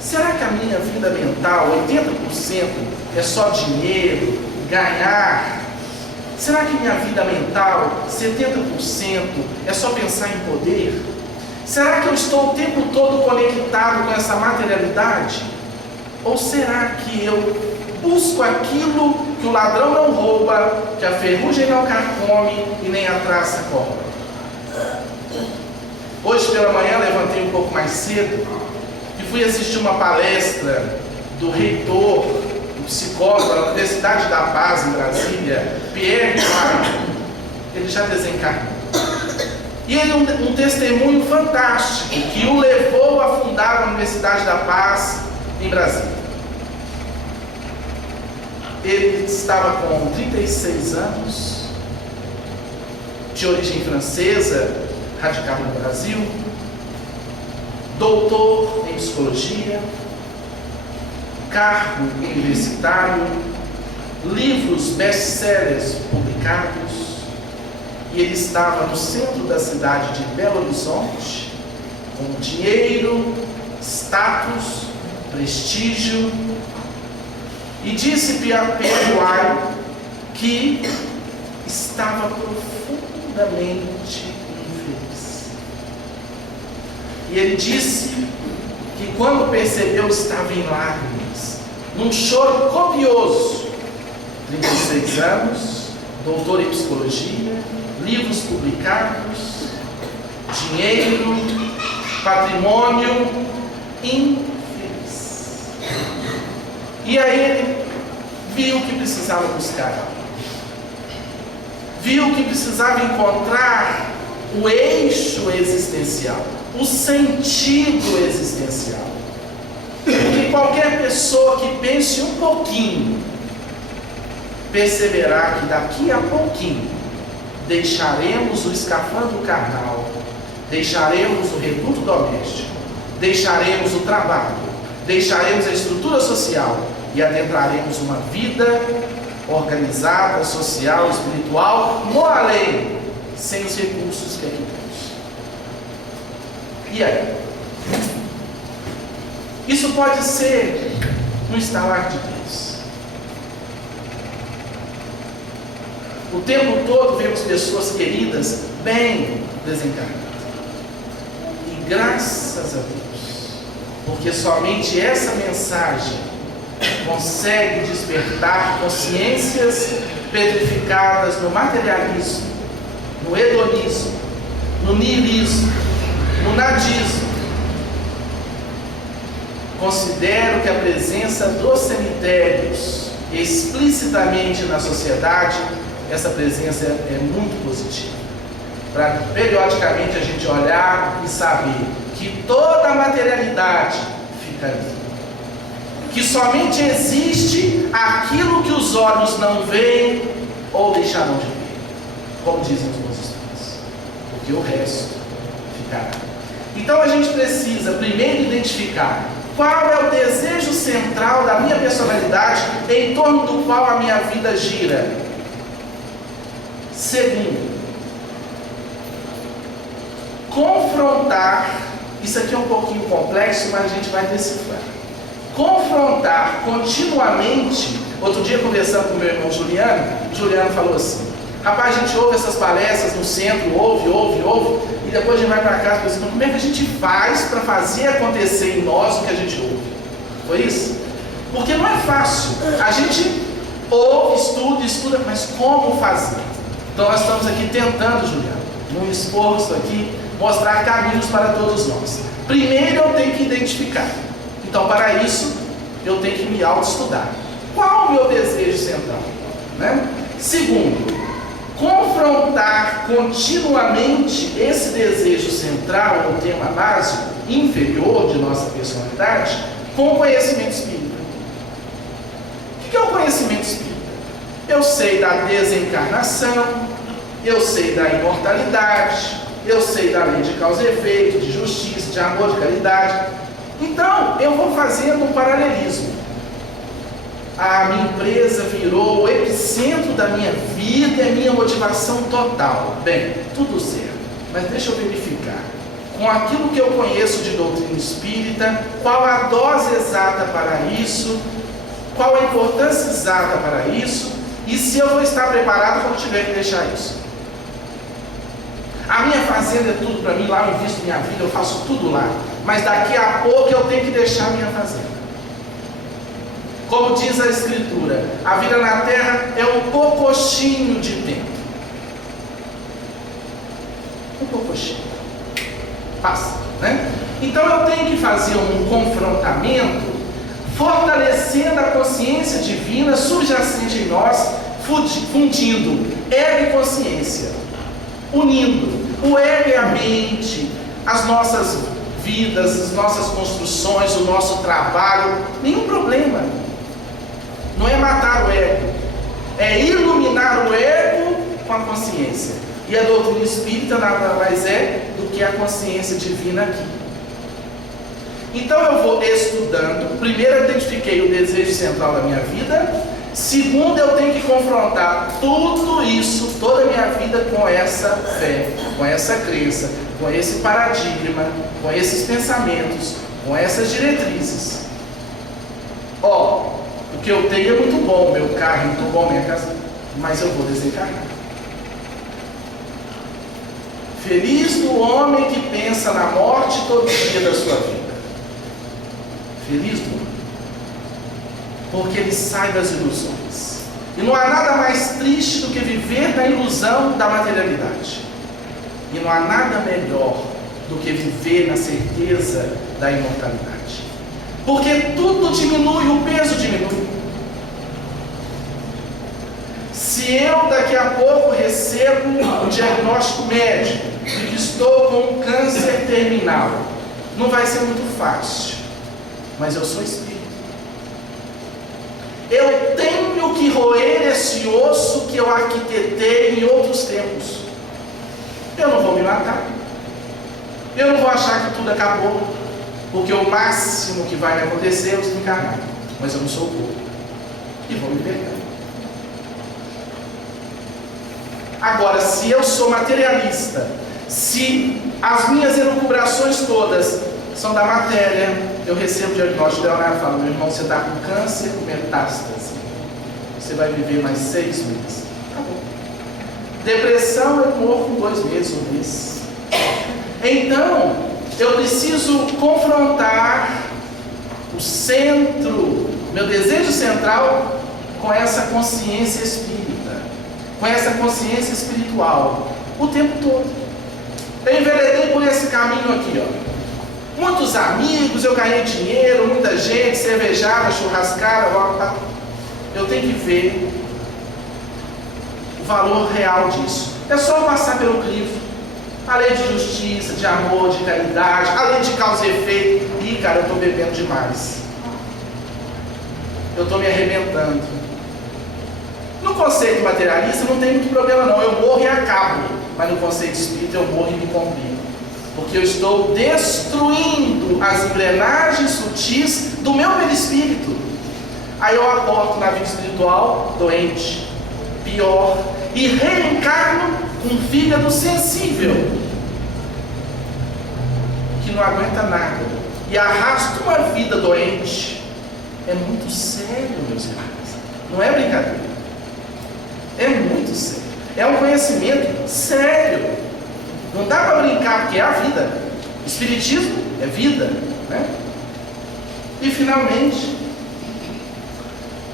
Será que a minha vida mental, 80% é só dinheiro, ganhar? Será que minha vida mental, 70% é só pensar em poder? Será que eu estou o tempo todo conectado com essa materialidade? Ou será que eu busco aquilo que o ladrão não rouba, que a ferrugem não carcome e nem a traça cobra? Hoje pela manhã levantei um pouco mais cedo e fui assistir uma palestra do reitor, psicólogo da Universidade da Paz, em Brasília, Pierre Clerc. Ele já desencarnou. E ele um testemunho fantástico que o levou a fundar a Universidade da Paz em Brasília. Ele estava com 36 anos, de origem francesa, radicado no Brasil, doutor em psicologia, cargo universitário, livros best-sellers publicados, e ele estava no centro da cidade de Belo Horizonte, com dinheiro, status, prestígio, e disse Pierre Clerc que estava profundamente infeliz. E ele disse que quando percebeu estava em lágrimas, num choro copioso. 36 anos, doutor em psicologia, livros publicados, dinheiro, patrimônio, infeliz. E aí ele viu que precisava buscar algo. Viu que precisava encontrar existencial, o sentido existencial. Porque qualquer pessoa que pense um pouquinho perceberá que daqui a pouquinho deixaremos o escafandro carnal, deixaremos o reduto doméstico, deixaremos o trabalho, deixaremos a estrutura social e adentraremos uma vida organizada, social, espiritual, no além, sem os recursos que aqui temos. E aí? Isso pode ser um estalar de Deus. O tempo todo vemos pessoas queridas bem desencarnadas. E graças a Deus, porque somente essa mensagem consegue despertar consciências petrificadas no materialismo, no hedonismo, no niilismo, no nadismo. Considero que a presença dos cemitérios explicitamente na sociedade, essa presença é muito positiva. Para periodicamente a gente olhar e saber que toda a materialidade fica ali. Que somente existe aquilo que os olhos não veem ou deixarão de ver, como dizem os bons espíritos, porque o resto ficará. Então a gente precisa primeiro identificar qual é o desejo central da minha personalidade em torno do qual a minha vida gira. Segundo, confrontar, isso aqui é um pouquinho complexo, mas a gente vai decifrar. Confrontar continuamente. Outro dia, conversando com meu irmão Juliano falou assim: rapaz, a gente ouve essas palestras no centro, ouve, e depois a gente vai para casa e pensa, como é que a gente faz para fazer acontecer em nós o que a gente ouve? Foi isso? Porque não é fácil. A gente ouve, estuda, mas como fazer? Então nós estamos aqui tentando, Juliano, num esforço aqui, mostrar caminhos para todos nós. Primeiro eu tenho que identificar. Então, para isso, eu tenho que me autoestudar. Qual o meu desejo central? Né? Segundo, confrontar continuamente esse desejo central, o tema básico, inferior de nossa personalidade, com o conhecimento espírita. O que é o conhecimento espírita? Eu sei da desencarnação, eu sei da imortalidade, eu sei da lei de causa e efeito, de justiça, de amor, de caridade. Então, eu vou fazendo um paralelismo. A minha empresa virou o epicentro da minha vida e a minha motivação total. Bem, tudo certo, mas deixa eu verificar. Com aquilo que eu conheço de doutrina espírita, qual a dose exata para isso, qual a importância exata para isso, e se eu vou estar preparado quando tiver que deixar isso. A minha fazenda é tudo para mim, lá eu invisto minha vida, eu faço tudo lá. Mas daqui a pouco eu tenho que deixar a minha fazenda. Como diz a Escritura, a vida na terra é um poucochinho de tempo. Um poucochinho. Passa, né? Então eu tenho que fazer um confrontamento, fortalecendo a consciência divina subjacente em nós, fundindo ego e consciência, unindo o ego e a mente, as nossas vidas, as nossas construções, o nosso trabalho. Nenhum problema. Não é matar o ego, é iluminar o ego com a consciência. E a doutrina espírita nada mais é do que a consciência divina aqui. Então eu vou estudando. Primeiro eu identifiquei o desejo central da minha vida. Segundo, eu tenho que confrontar tudo isso, toda a minha vida, com essa fé, com essa crença, com esse paradigma, com esses pensamentos, com essas diretrizes. O que eu tenho é muito bom, meu carro é muito bom, minha casa, mas eu vou desencarnar. Feliz o homem que pensa na morte todo dia da sua vida. Feliz o homem, porque ele sai das ilusões. E não há nada mais triste do que viver na ilusão da materialidade. E não há nada melhor do que viver na certeza da imortalidade. Porque tudo diminui, o peso diminui. Se Se eu daqui a pouco recebo um diagnóstico médico de que estou com um câncer terminal, não vai ser muito fácil, mas eu sou espírito. Eu tenho que roer esse osso que eu arquitetei em outros tempos. Eu não vou me matar. Eu não vou achar que tudo acabou, porque o máximo que vai me acontecer é eu desencarnar. Mas eu não sou o corpo. E vou me pegar. Agora, se eu sou materialista, se as minhas elucubrações todas são da matéria, eu recebo o diagnóstico de Leonardo e falo: meu irmão, você está com câncer com metástase. Você vai viver mais 6 meses. Acabou. Depressão, eu morro com 2 meses, 1 mês. Então, eu preciso confrontar o centro, meu desejo central, com essa consciência espírita, com essa consciência espiritual, o tempo todo. Eu enveredei por esse caminho aqui, ó. Muitos amigos, eu ganhei dinheiro, muita gente, cervejada, churrascada, eu tenho que ver o valor real disso. É só passar pelo crivo. A lei de justiça, de amor, de caridade, a lei de causa e efeito. Ih, cara, eu estou bebendo demais. Eu estou me arrebentando. No conceito materialista não tem muito problema não. Eu morro e acabo. Mas no conceito espírita eu morro e me complico. Porque eu estou destruindo as engrenagens sutis do meu perispírito. Aí eu aporto na vida espiritual doente, pior, e reencarno com um fígado sensível, que não aguenta nada, e arrasta uma vida doente. É muito sério, meus irmãos. Não é brincadeira. É muito sério. É um conhecimento sério. Não dá para brincar, porque é a vida. Espiritismo é vida, né? E finalmente,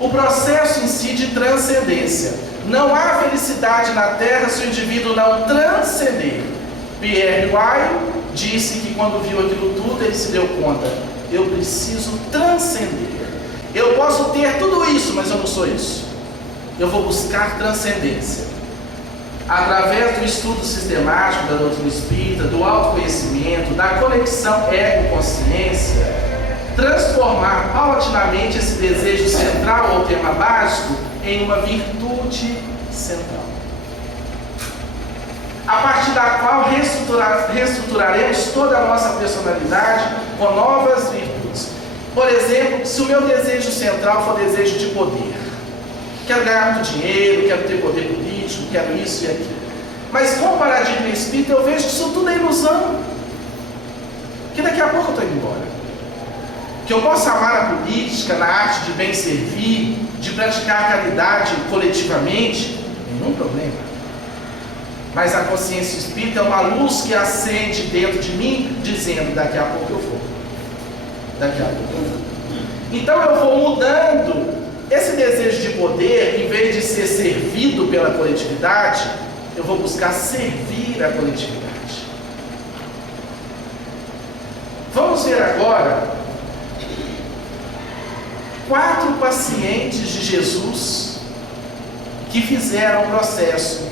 o processo em si de transcendência. Não há felicidade na Terra se o indivíduo não transcender. Pierre Weil disse que quando viu aquilo tudo, ele se deu conta: eu preciso transcender. Eu posso ter tudo isso, mas eu não sou isso. Eu vou buscar transcendência. Através do estudo sistemático da doutrina espírita, do autoconhecimento, da conexão ego-consciência, transformar paulatinamente esse desejo central ou tema básico em uma virtude central, a partir da qual reestruturaremos toda a nossa personalidade com novas virtudes. Por exemplo, se o meu desejo central for desejo de poder, quero ganhar muito dinheiro, quero ter poder político, quero isso e aquilo, mas com o paradigma espírita eu vejo que isso tudo é ilusão, que daqui a pouco eu estou indo embora. Que eu possa amar a política, na arte de bem servir, de praticar a caridade coletivamente, nenhum problema. Mas a consciência espírita é uma luz que acende dentro de mim, dizendo: daqui a pouco eu vou. Daqui a pouco eu vou. Então eu vou mudando esse desejo de poder, em vez de ser servido pela coletividade, eu vou buscar servir a coletividade. Vamos ver agora 4 pacientes de Jesus que fizeram o processo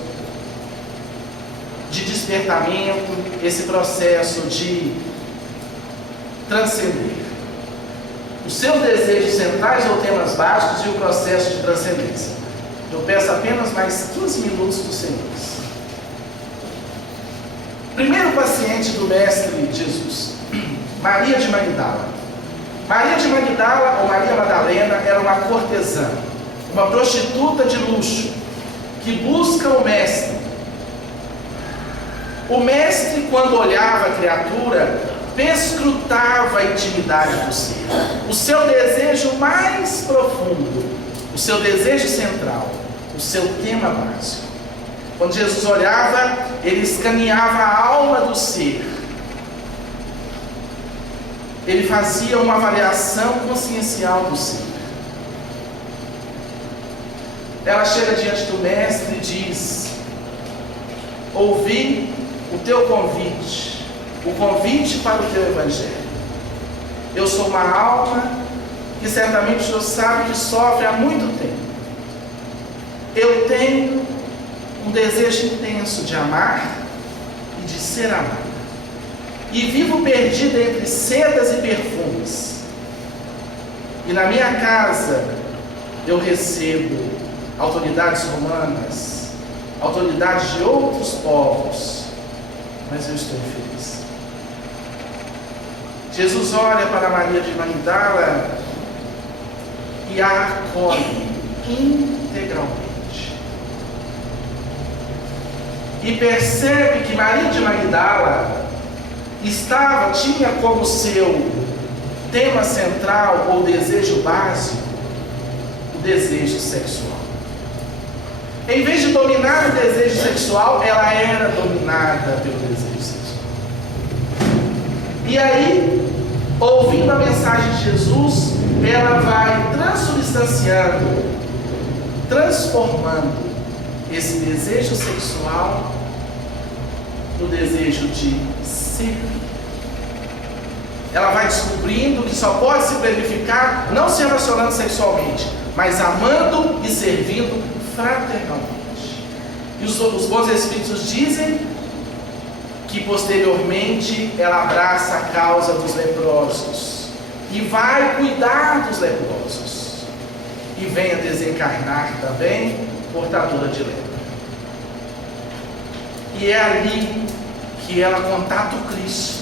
de despertamento, esse processo de transcender. Os seus desejos centrais ou temas básicos e o processo de transcendência. Eu peço apenas mais 15 minutos dos senhores. Primeiro paciente do Mestre Jesus, Maria de Magdala. Maria de Magdala, ou Maria Madalena, era uma cortesã, uma prostituta de luxo, que busca o Mestre. O Mestre, quando olhava a criatura, perscrutava a intimidade do ser, o seu desejo mais profundo, o seu desejo central, o seu tema básico. Quando Jesus olhava, ele escaneava a alma do ser. Ele fazia uma avaliação consciencial do ser. Ela chega diante do Mestre e diz: ouvi o teu convite, o convite para o teu Evangelho. Eu sou uma alma que certamente o Senhor sabe que sofre há muito tempo. eu tenho um desejo intenso de amar e de ser amada. E vivo perdido entre sedas e perfumes. E na minha casa eu recebo autoridades romanas, autoridades de outros povos, mas eu estou infeliz. Jesus olha para Maria de Magdala e a acolhe integralmente. E percebe que Maria de Magdala tinha como seu tema central ou desejo básico o desejo sexual. Em vez de dominar o desejo sexual, ela era dominada pelo desejo sexual. E aí, ouvindo a mensagem de Jesus, ela vai transubstanciando, transformando esse desejo sexual no desejo de servir. Ela vai descobrindo que só pode se planificar não se relacionando sexualmente, mas amando e servindo fraternalmente. E os bons espíritos dizem que posteriormente ela abraça a causa dos leprosos e vai cuidar dos leprosos e vem a desencarnar também portadora de lepra. E é ali que ela contata o Cristo.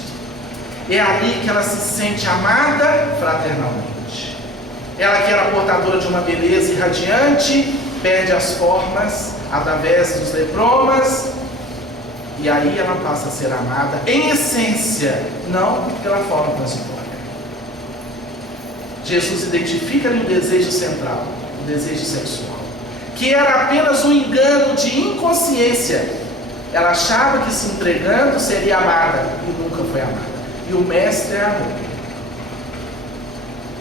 É ali que ela se sente amada fraternalmente. Ela que era portadora de uma beleza irradiante, perde as formas através dos lepromas, e aí ela passa a ser amada em essência, não pela forma transitória. Jesus identifica-lhe o desejo central, o desejo sexual, que era apenas um engano de inconsciência. Ela achava que se entregando seria amada e nunca foi amada. E o mestre é amor.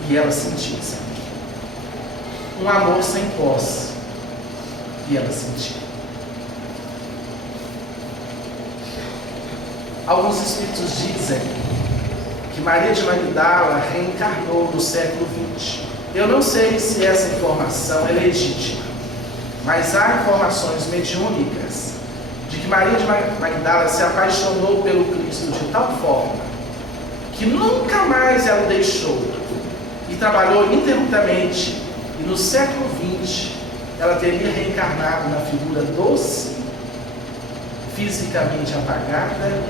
E ela sentia esse amor. Um amor sem posse. E ela sentia. Alguns espíritos dizem que Maria de Magdala reencarnou no século XX. Eu não sei se essa informação é legítima, mas há informações mediúnicas de que Maria de Magdala se apaixonou pelo Cristo de tal forma que nunca mais ela o deixou e trabalhou ininterruptamente, e no século XX ela teria reencarnado na figura doce, fisicamente apagada,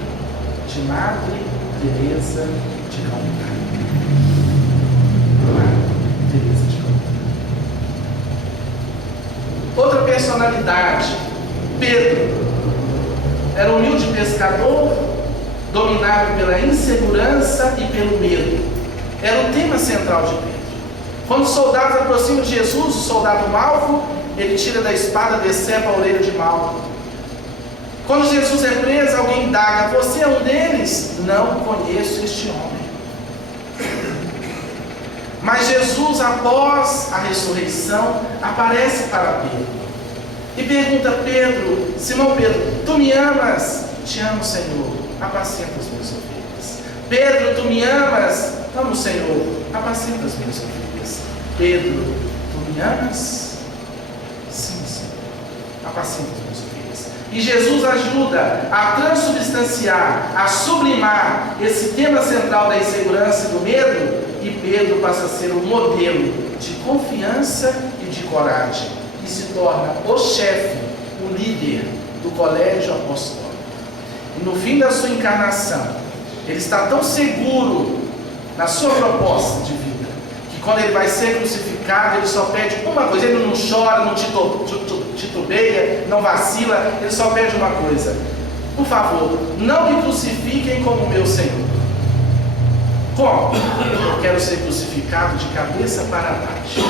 de Madre Teresa de Calcutá. Madre Teresa de Calcutá. Outra personalidade, Pedro, era um humilde pescador, dominado pela insegurança e pelo medo. Era o tema central de Pedro. Quando os soldados aproximam de Jesus, o soldado Malco, ele tira da espada, decepa a orelha de Malco. Quando Jesus é preso, alguém indaga: você é um deles? Não conheço este homem. Mas Jesus, após a ressurreição, aparece para Pedro e pergunta: Pedro, Simão Pedro, tu me amas? Te amo, Senhor, apacenta as minhas ovelhas. Pedro, tu me amas? Amo, Senhor, apacenta as minhas ovelhas. Pedro, tu me amas? Sim, Senhor, apacenta as minhas ovelhas. E Jesus ajuda a transubstanciar, a sublimar esse tema central da insegurança e do medo, e Pedro passa a ser um modelo de confiança e de coragem, e se torna o chefe, o líder do colégio apostólico. E no fim da sua encarnação, ele está tão seguro na sua proposta de vida, que quando ele vai ser crucificado, ele só pede uma coisa. Ele não chora, não titubeia, não vacila, ele só pede uma coisa: por favor, não me crucifiquem como meu Senhor. Como? Eu quero ser crucificado de cabeça para baixo,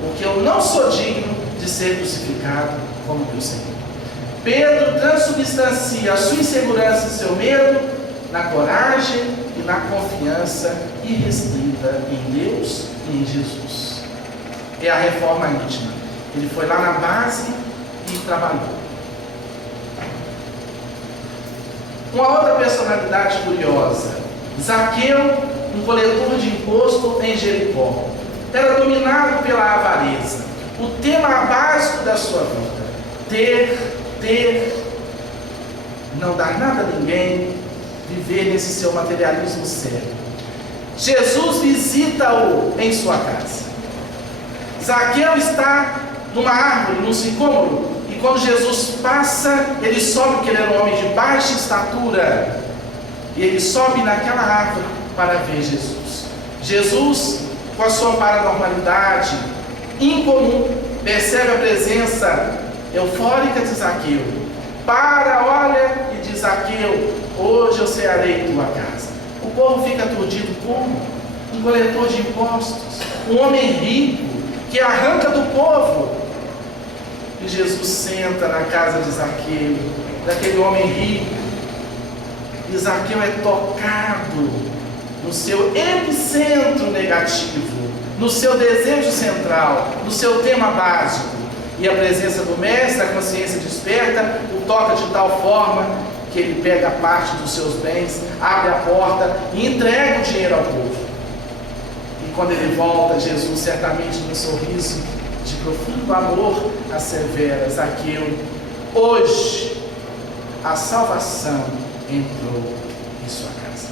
porque eu não sou digno de ser crucificado como meu Senhor. Pedro transubstancia a sua insegurança e seu medo na coragem e na confiança irrestrita em Deus e em Jesus. É a reforma íntima. Ele foi lá na base e trabalhou. Uma outra personalidade curiosa, Zaqueu, um coletor de imposto em Jericó, era dominado pela avareza, o tema básico da sua vida. ter, não dar nada a ninguém, viver nesse seu materialismo sério. Jesus visita-o em sua casa. Zaqueu está numa árvore, num sicômoro, e quando Jesus passa, ele sobe, porque ele era um homem de baixa estatura, e ele sobe naquela árvore para ver Jesus. Jesus, com a sua paranormalidade incomum, percebe a presença eufórica de Zaqueu. Olha e diz: Zaqueu, hoje eu cearei em tua casa. O povo fica aturdido como? Um coletor de impostos, um homem rico, que arranca do povo. E Jesus senta na casa de Zaqueu, daquele homem rico. E Zaqueu é tocado no seu epicentro negativo, no seu desejo central, no seu tema básico. E a presença do mestre, a consciência desperta, o toca de tal forma que ele pega parte dos seus bens, abre a porta e entrega o dinheiro ao povo. E quando ele volta, Jesus, certamente num sorriso de profundo amor, assevera: Zaqueu, hoje a salvação entrou em sua casa.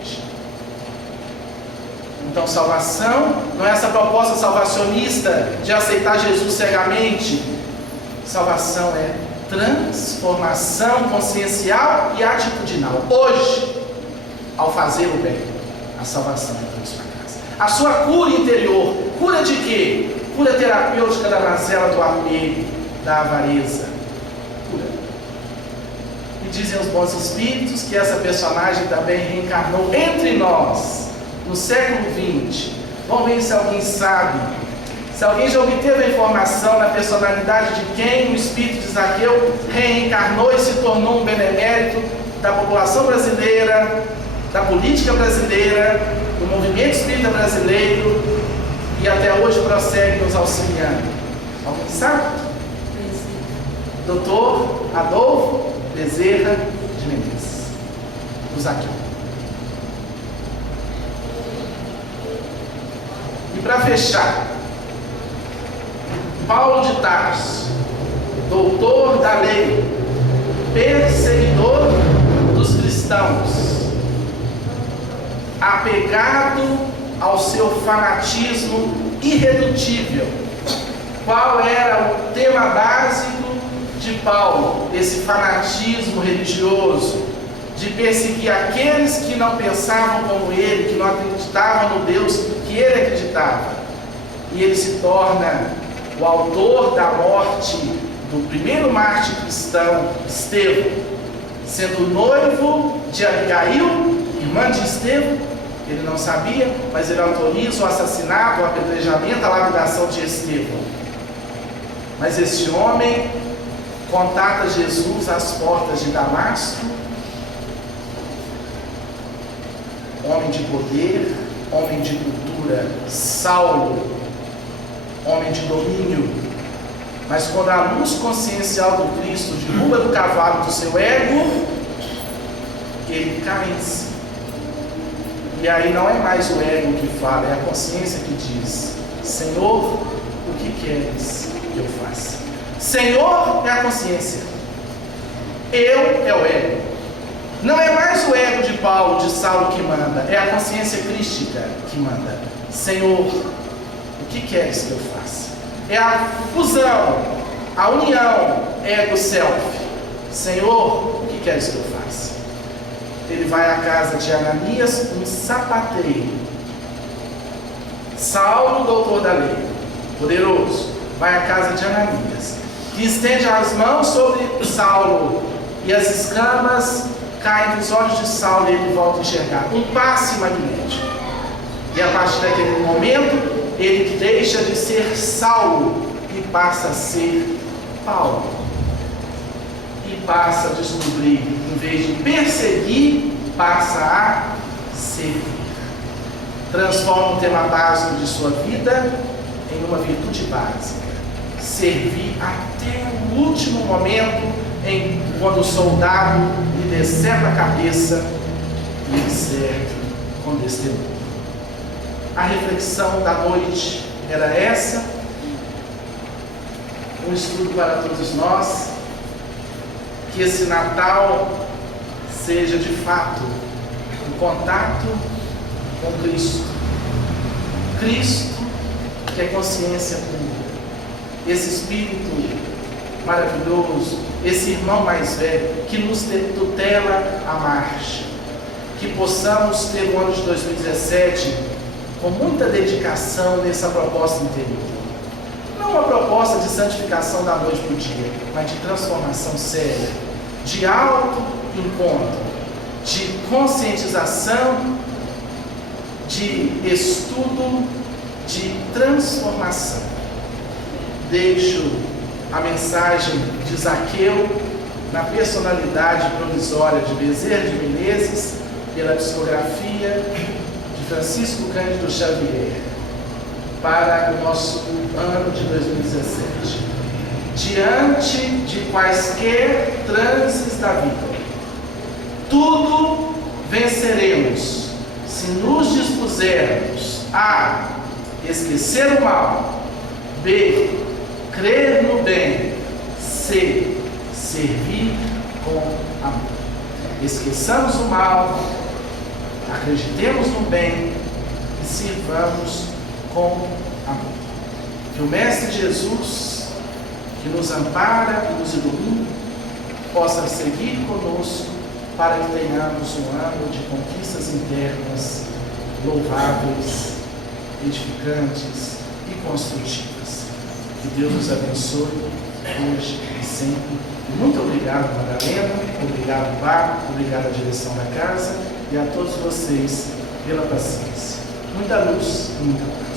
Hoje. Então, salvação não é essa proposta salvacionista de aceitar Jesus cegamente. Salvação é transformação consciencial e atitudinal. Hoje, ao fazer o bem, a salvação entrou em sua casa. A sua cura interior, cura de quê? Cura terapêutica da mazela do apego, da avareza. Cura. E dizem os bons espíritos que essa personagem também reencarnou entre nós no século XX. Vamos ver se alguém sabe. Se alguém já obteve a informação na personalidade de quem o espírito de Zaqueu reencarnou e se tornou um benemérito da população brasileira, da política brasileira, do movimento espírita brasileiro, e até hoje prossegue nos auxiliando. Alguém sabe? Doutor Adolfo Bezerra de Menezes, o Zaqueu. E para fechar, Paulo de Tarso, doutor da lei, perseguidor dos cristãos, apegado ao seu fanatismo irredutível. Qual era o tema básico de Paulo? Esse fanatismo religioso, de perseguir aqueles que não pensavam como ele, que não acreditavam no Deus que ele acreditava. E ele se torna o autor da morte do primeiro mártir cristão, Estevão, sendo noivo de Abigail, irmã de Estevão. Ele não sabia, mas ele autoriza o assassinato, o apedrejamento, a lapidação de Estevão. Mas esse homem contata Jesus às portas de Damasco, homem de poder, homem de cultura, Saulo, homem de domínio. Mas quando a luz consciencial do Cristo derruba do cavalo do seu ego, ele cai em si. E aí não é mais o ego que fala, é a consciência que diz: Senhor, o que queres que eu faça? Senhor é a consciência, eu é o ego. Não é mais o ego de Paulo, de Saulo que manda, é a consciência crística que manda. Senhor, o que queres que eu faça? É a fusão, a união ego-self. Senhor, o que queres que eu faça? Ele vai à casa de Ananias, um sapateiro. Saulo, doutor da lei, poderoso, vai à casa de Ananias, que estende as mãos sobre Saulo, e as escamas caem dos olhos de Saulo e ele volta a enxergar. Um passe magnético. E a partir daquele momento, ele deixa de ser Saulo e passa a ser Paulo. E passa a descobrir, em vez de perseguir, passa a servir. Transforma o tema básico de sua vida em uma virtude básica. Servir até o último momento, quando o soldado lhe decepa a cabeça e ele serve com testemunho. A reflexão da noite era essa. um estudo para todos nós. Que esse Natal seja de fato um contato com Cristo. Cristo, que é consciência pura. Esse Espírito maravilhoso, esse irmão mais velho, que nos tutela a marcha. Que possamos ter o ano de 2017 com muita dedicação nessa proposta interior. Não uma proposta de santificação da noite para o dia, mas de transformação séria, de auto-encontro, de conscientização, de estudo, de transformação. Deixo a mensagem de Zaqueu na personalidade provisória de Bezerra de Menezes, pela psicografia de Francisco Cândido Xavier, para o nosso ano de 2017. Diante de quaisquer transes da vida, tudo venceremos se nos dispusermos a esquecer o mal, B, crer no bem, C, servir com amor. Esqueçamos o mal, acreditemos no bem e sirvamos com amor. Que o Mestre Jesus, que nos ampara e nos ilumina, possa seguir conosco para que tenhamos um ano de conquistas internas louváveis, edificantes e construtivas. Que Deus nos abençoe hoje e sempre. Muito obrigado, Madalena, obrigado, Paco, obrigado à direção da casa e a todos vocês pela paciência. Muita luz e muita paz.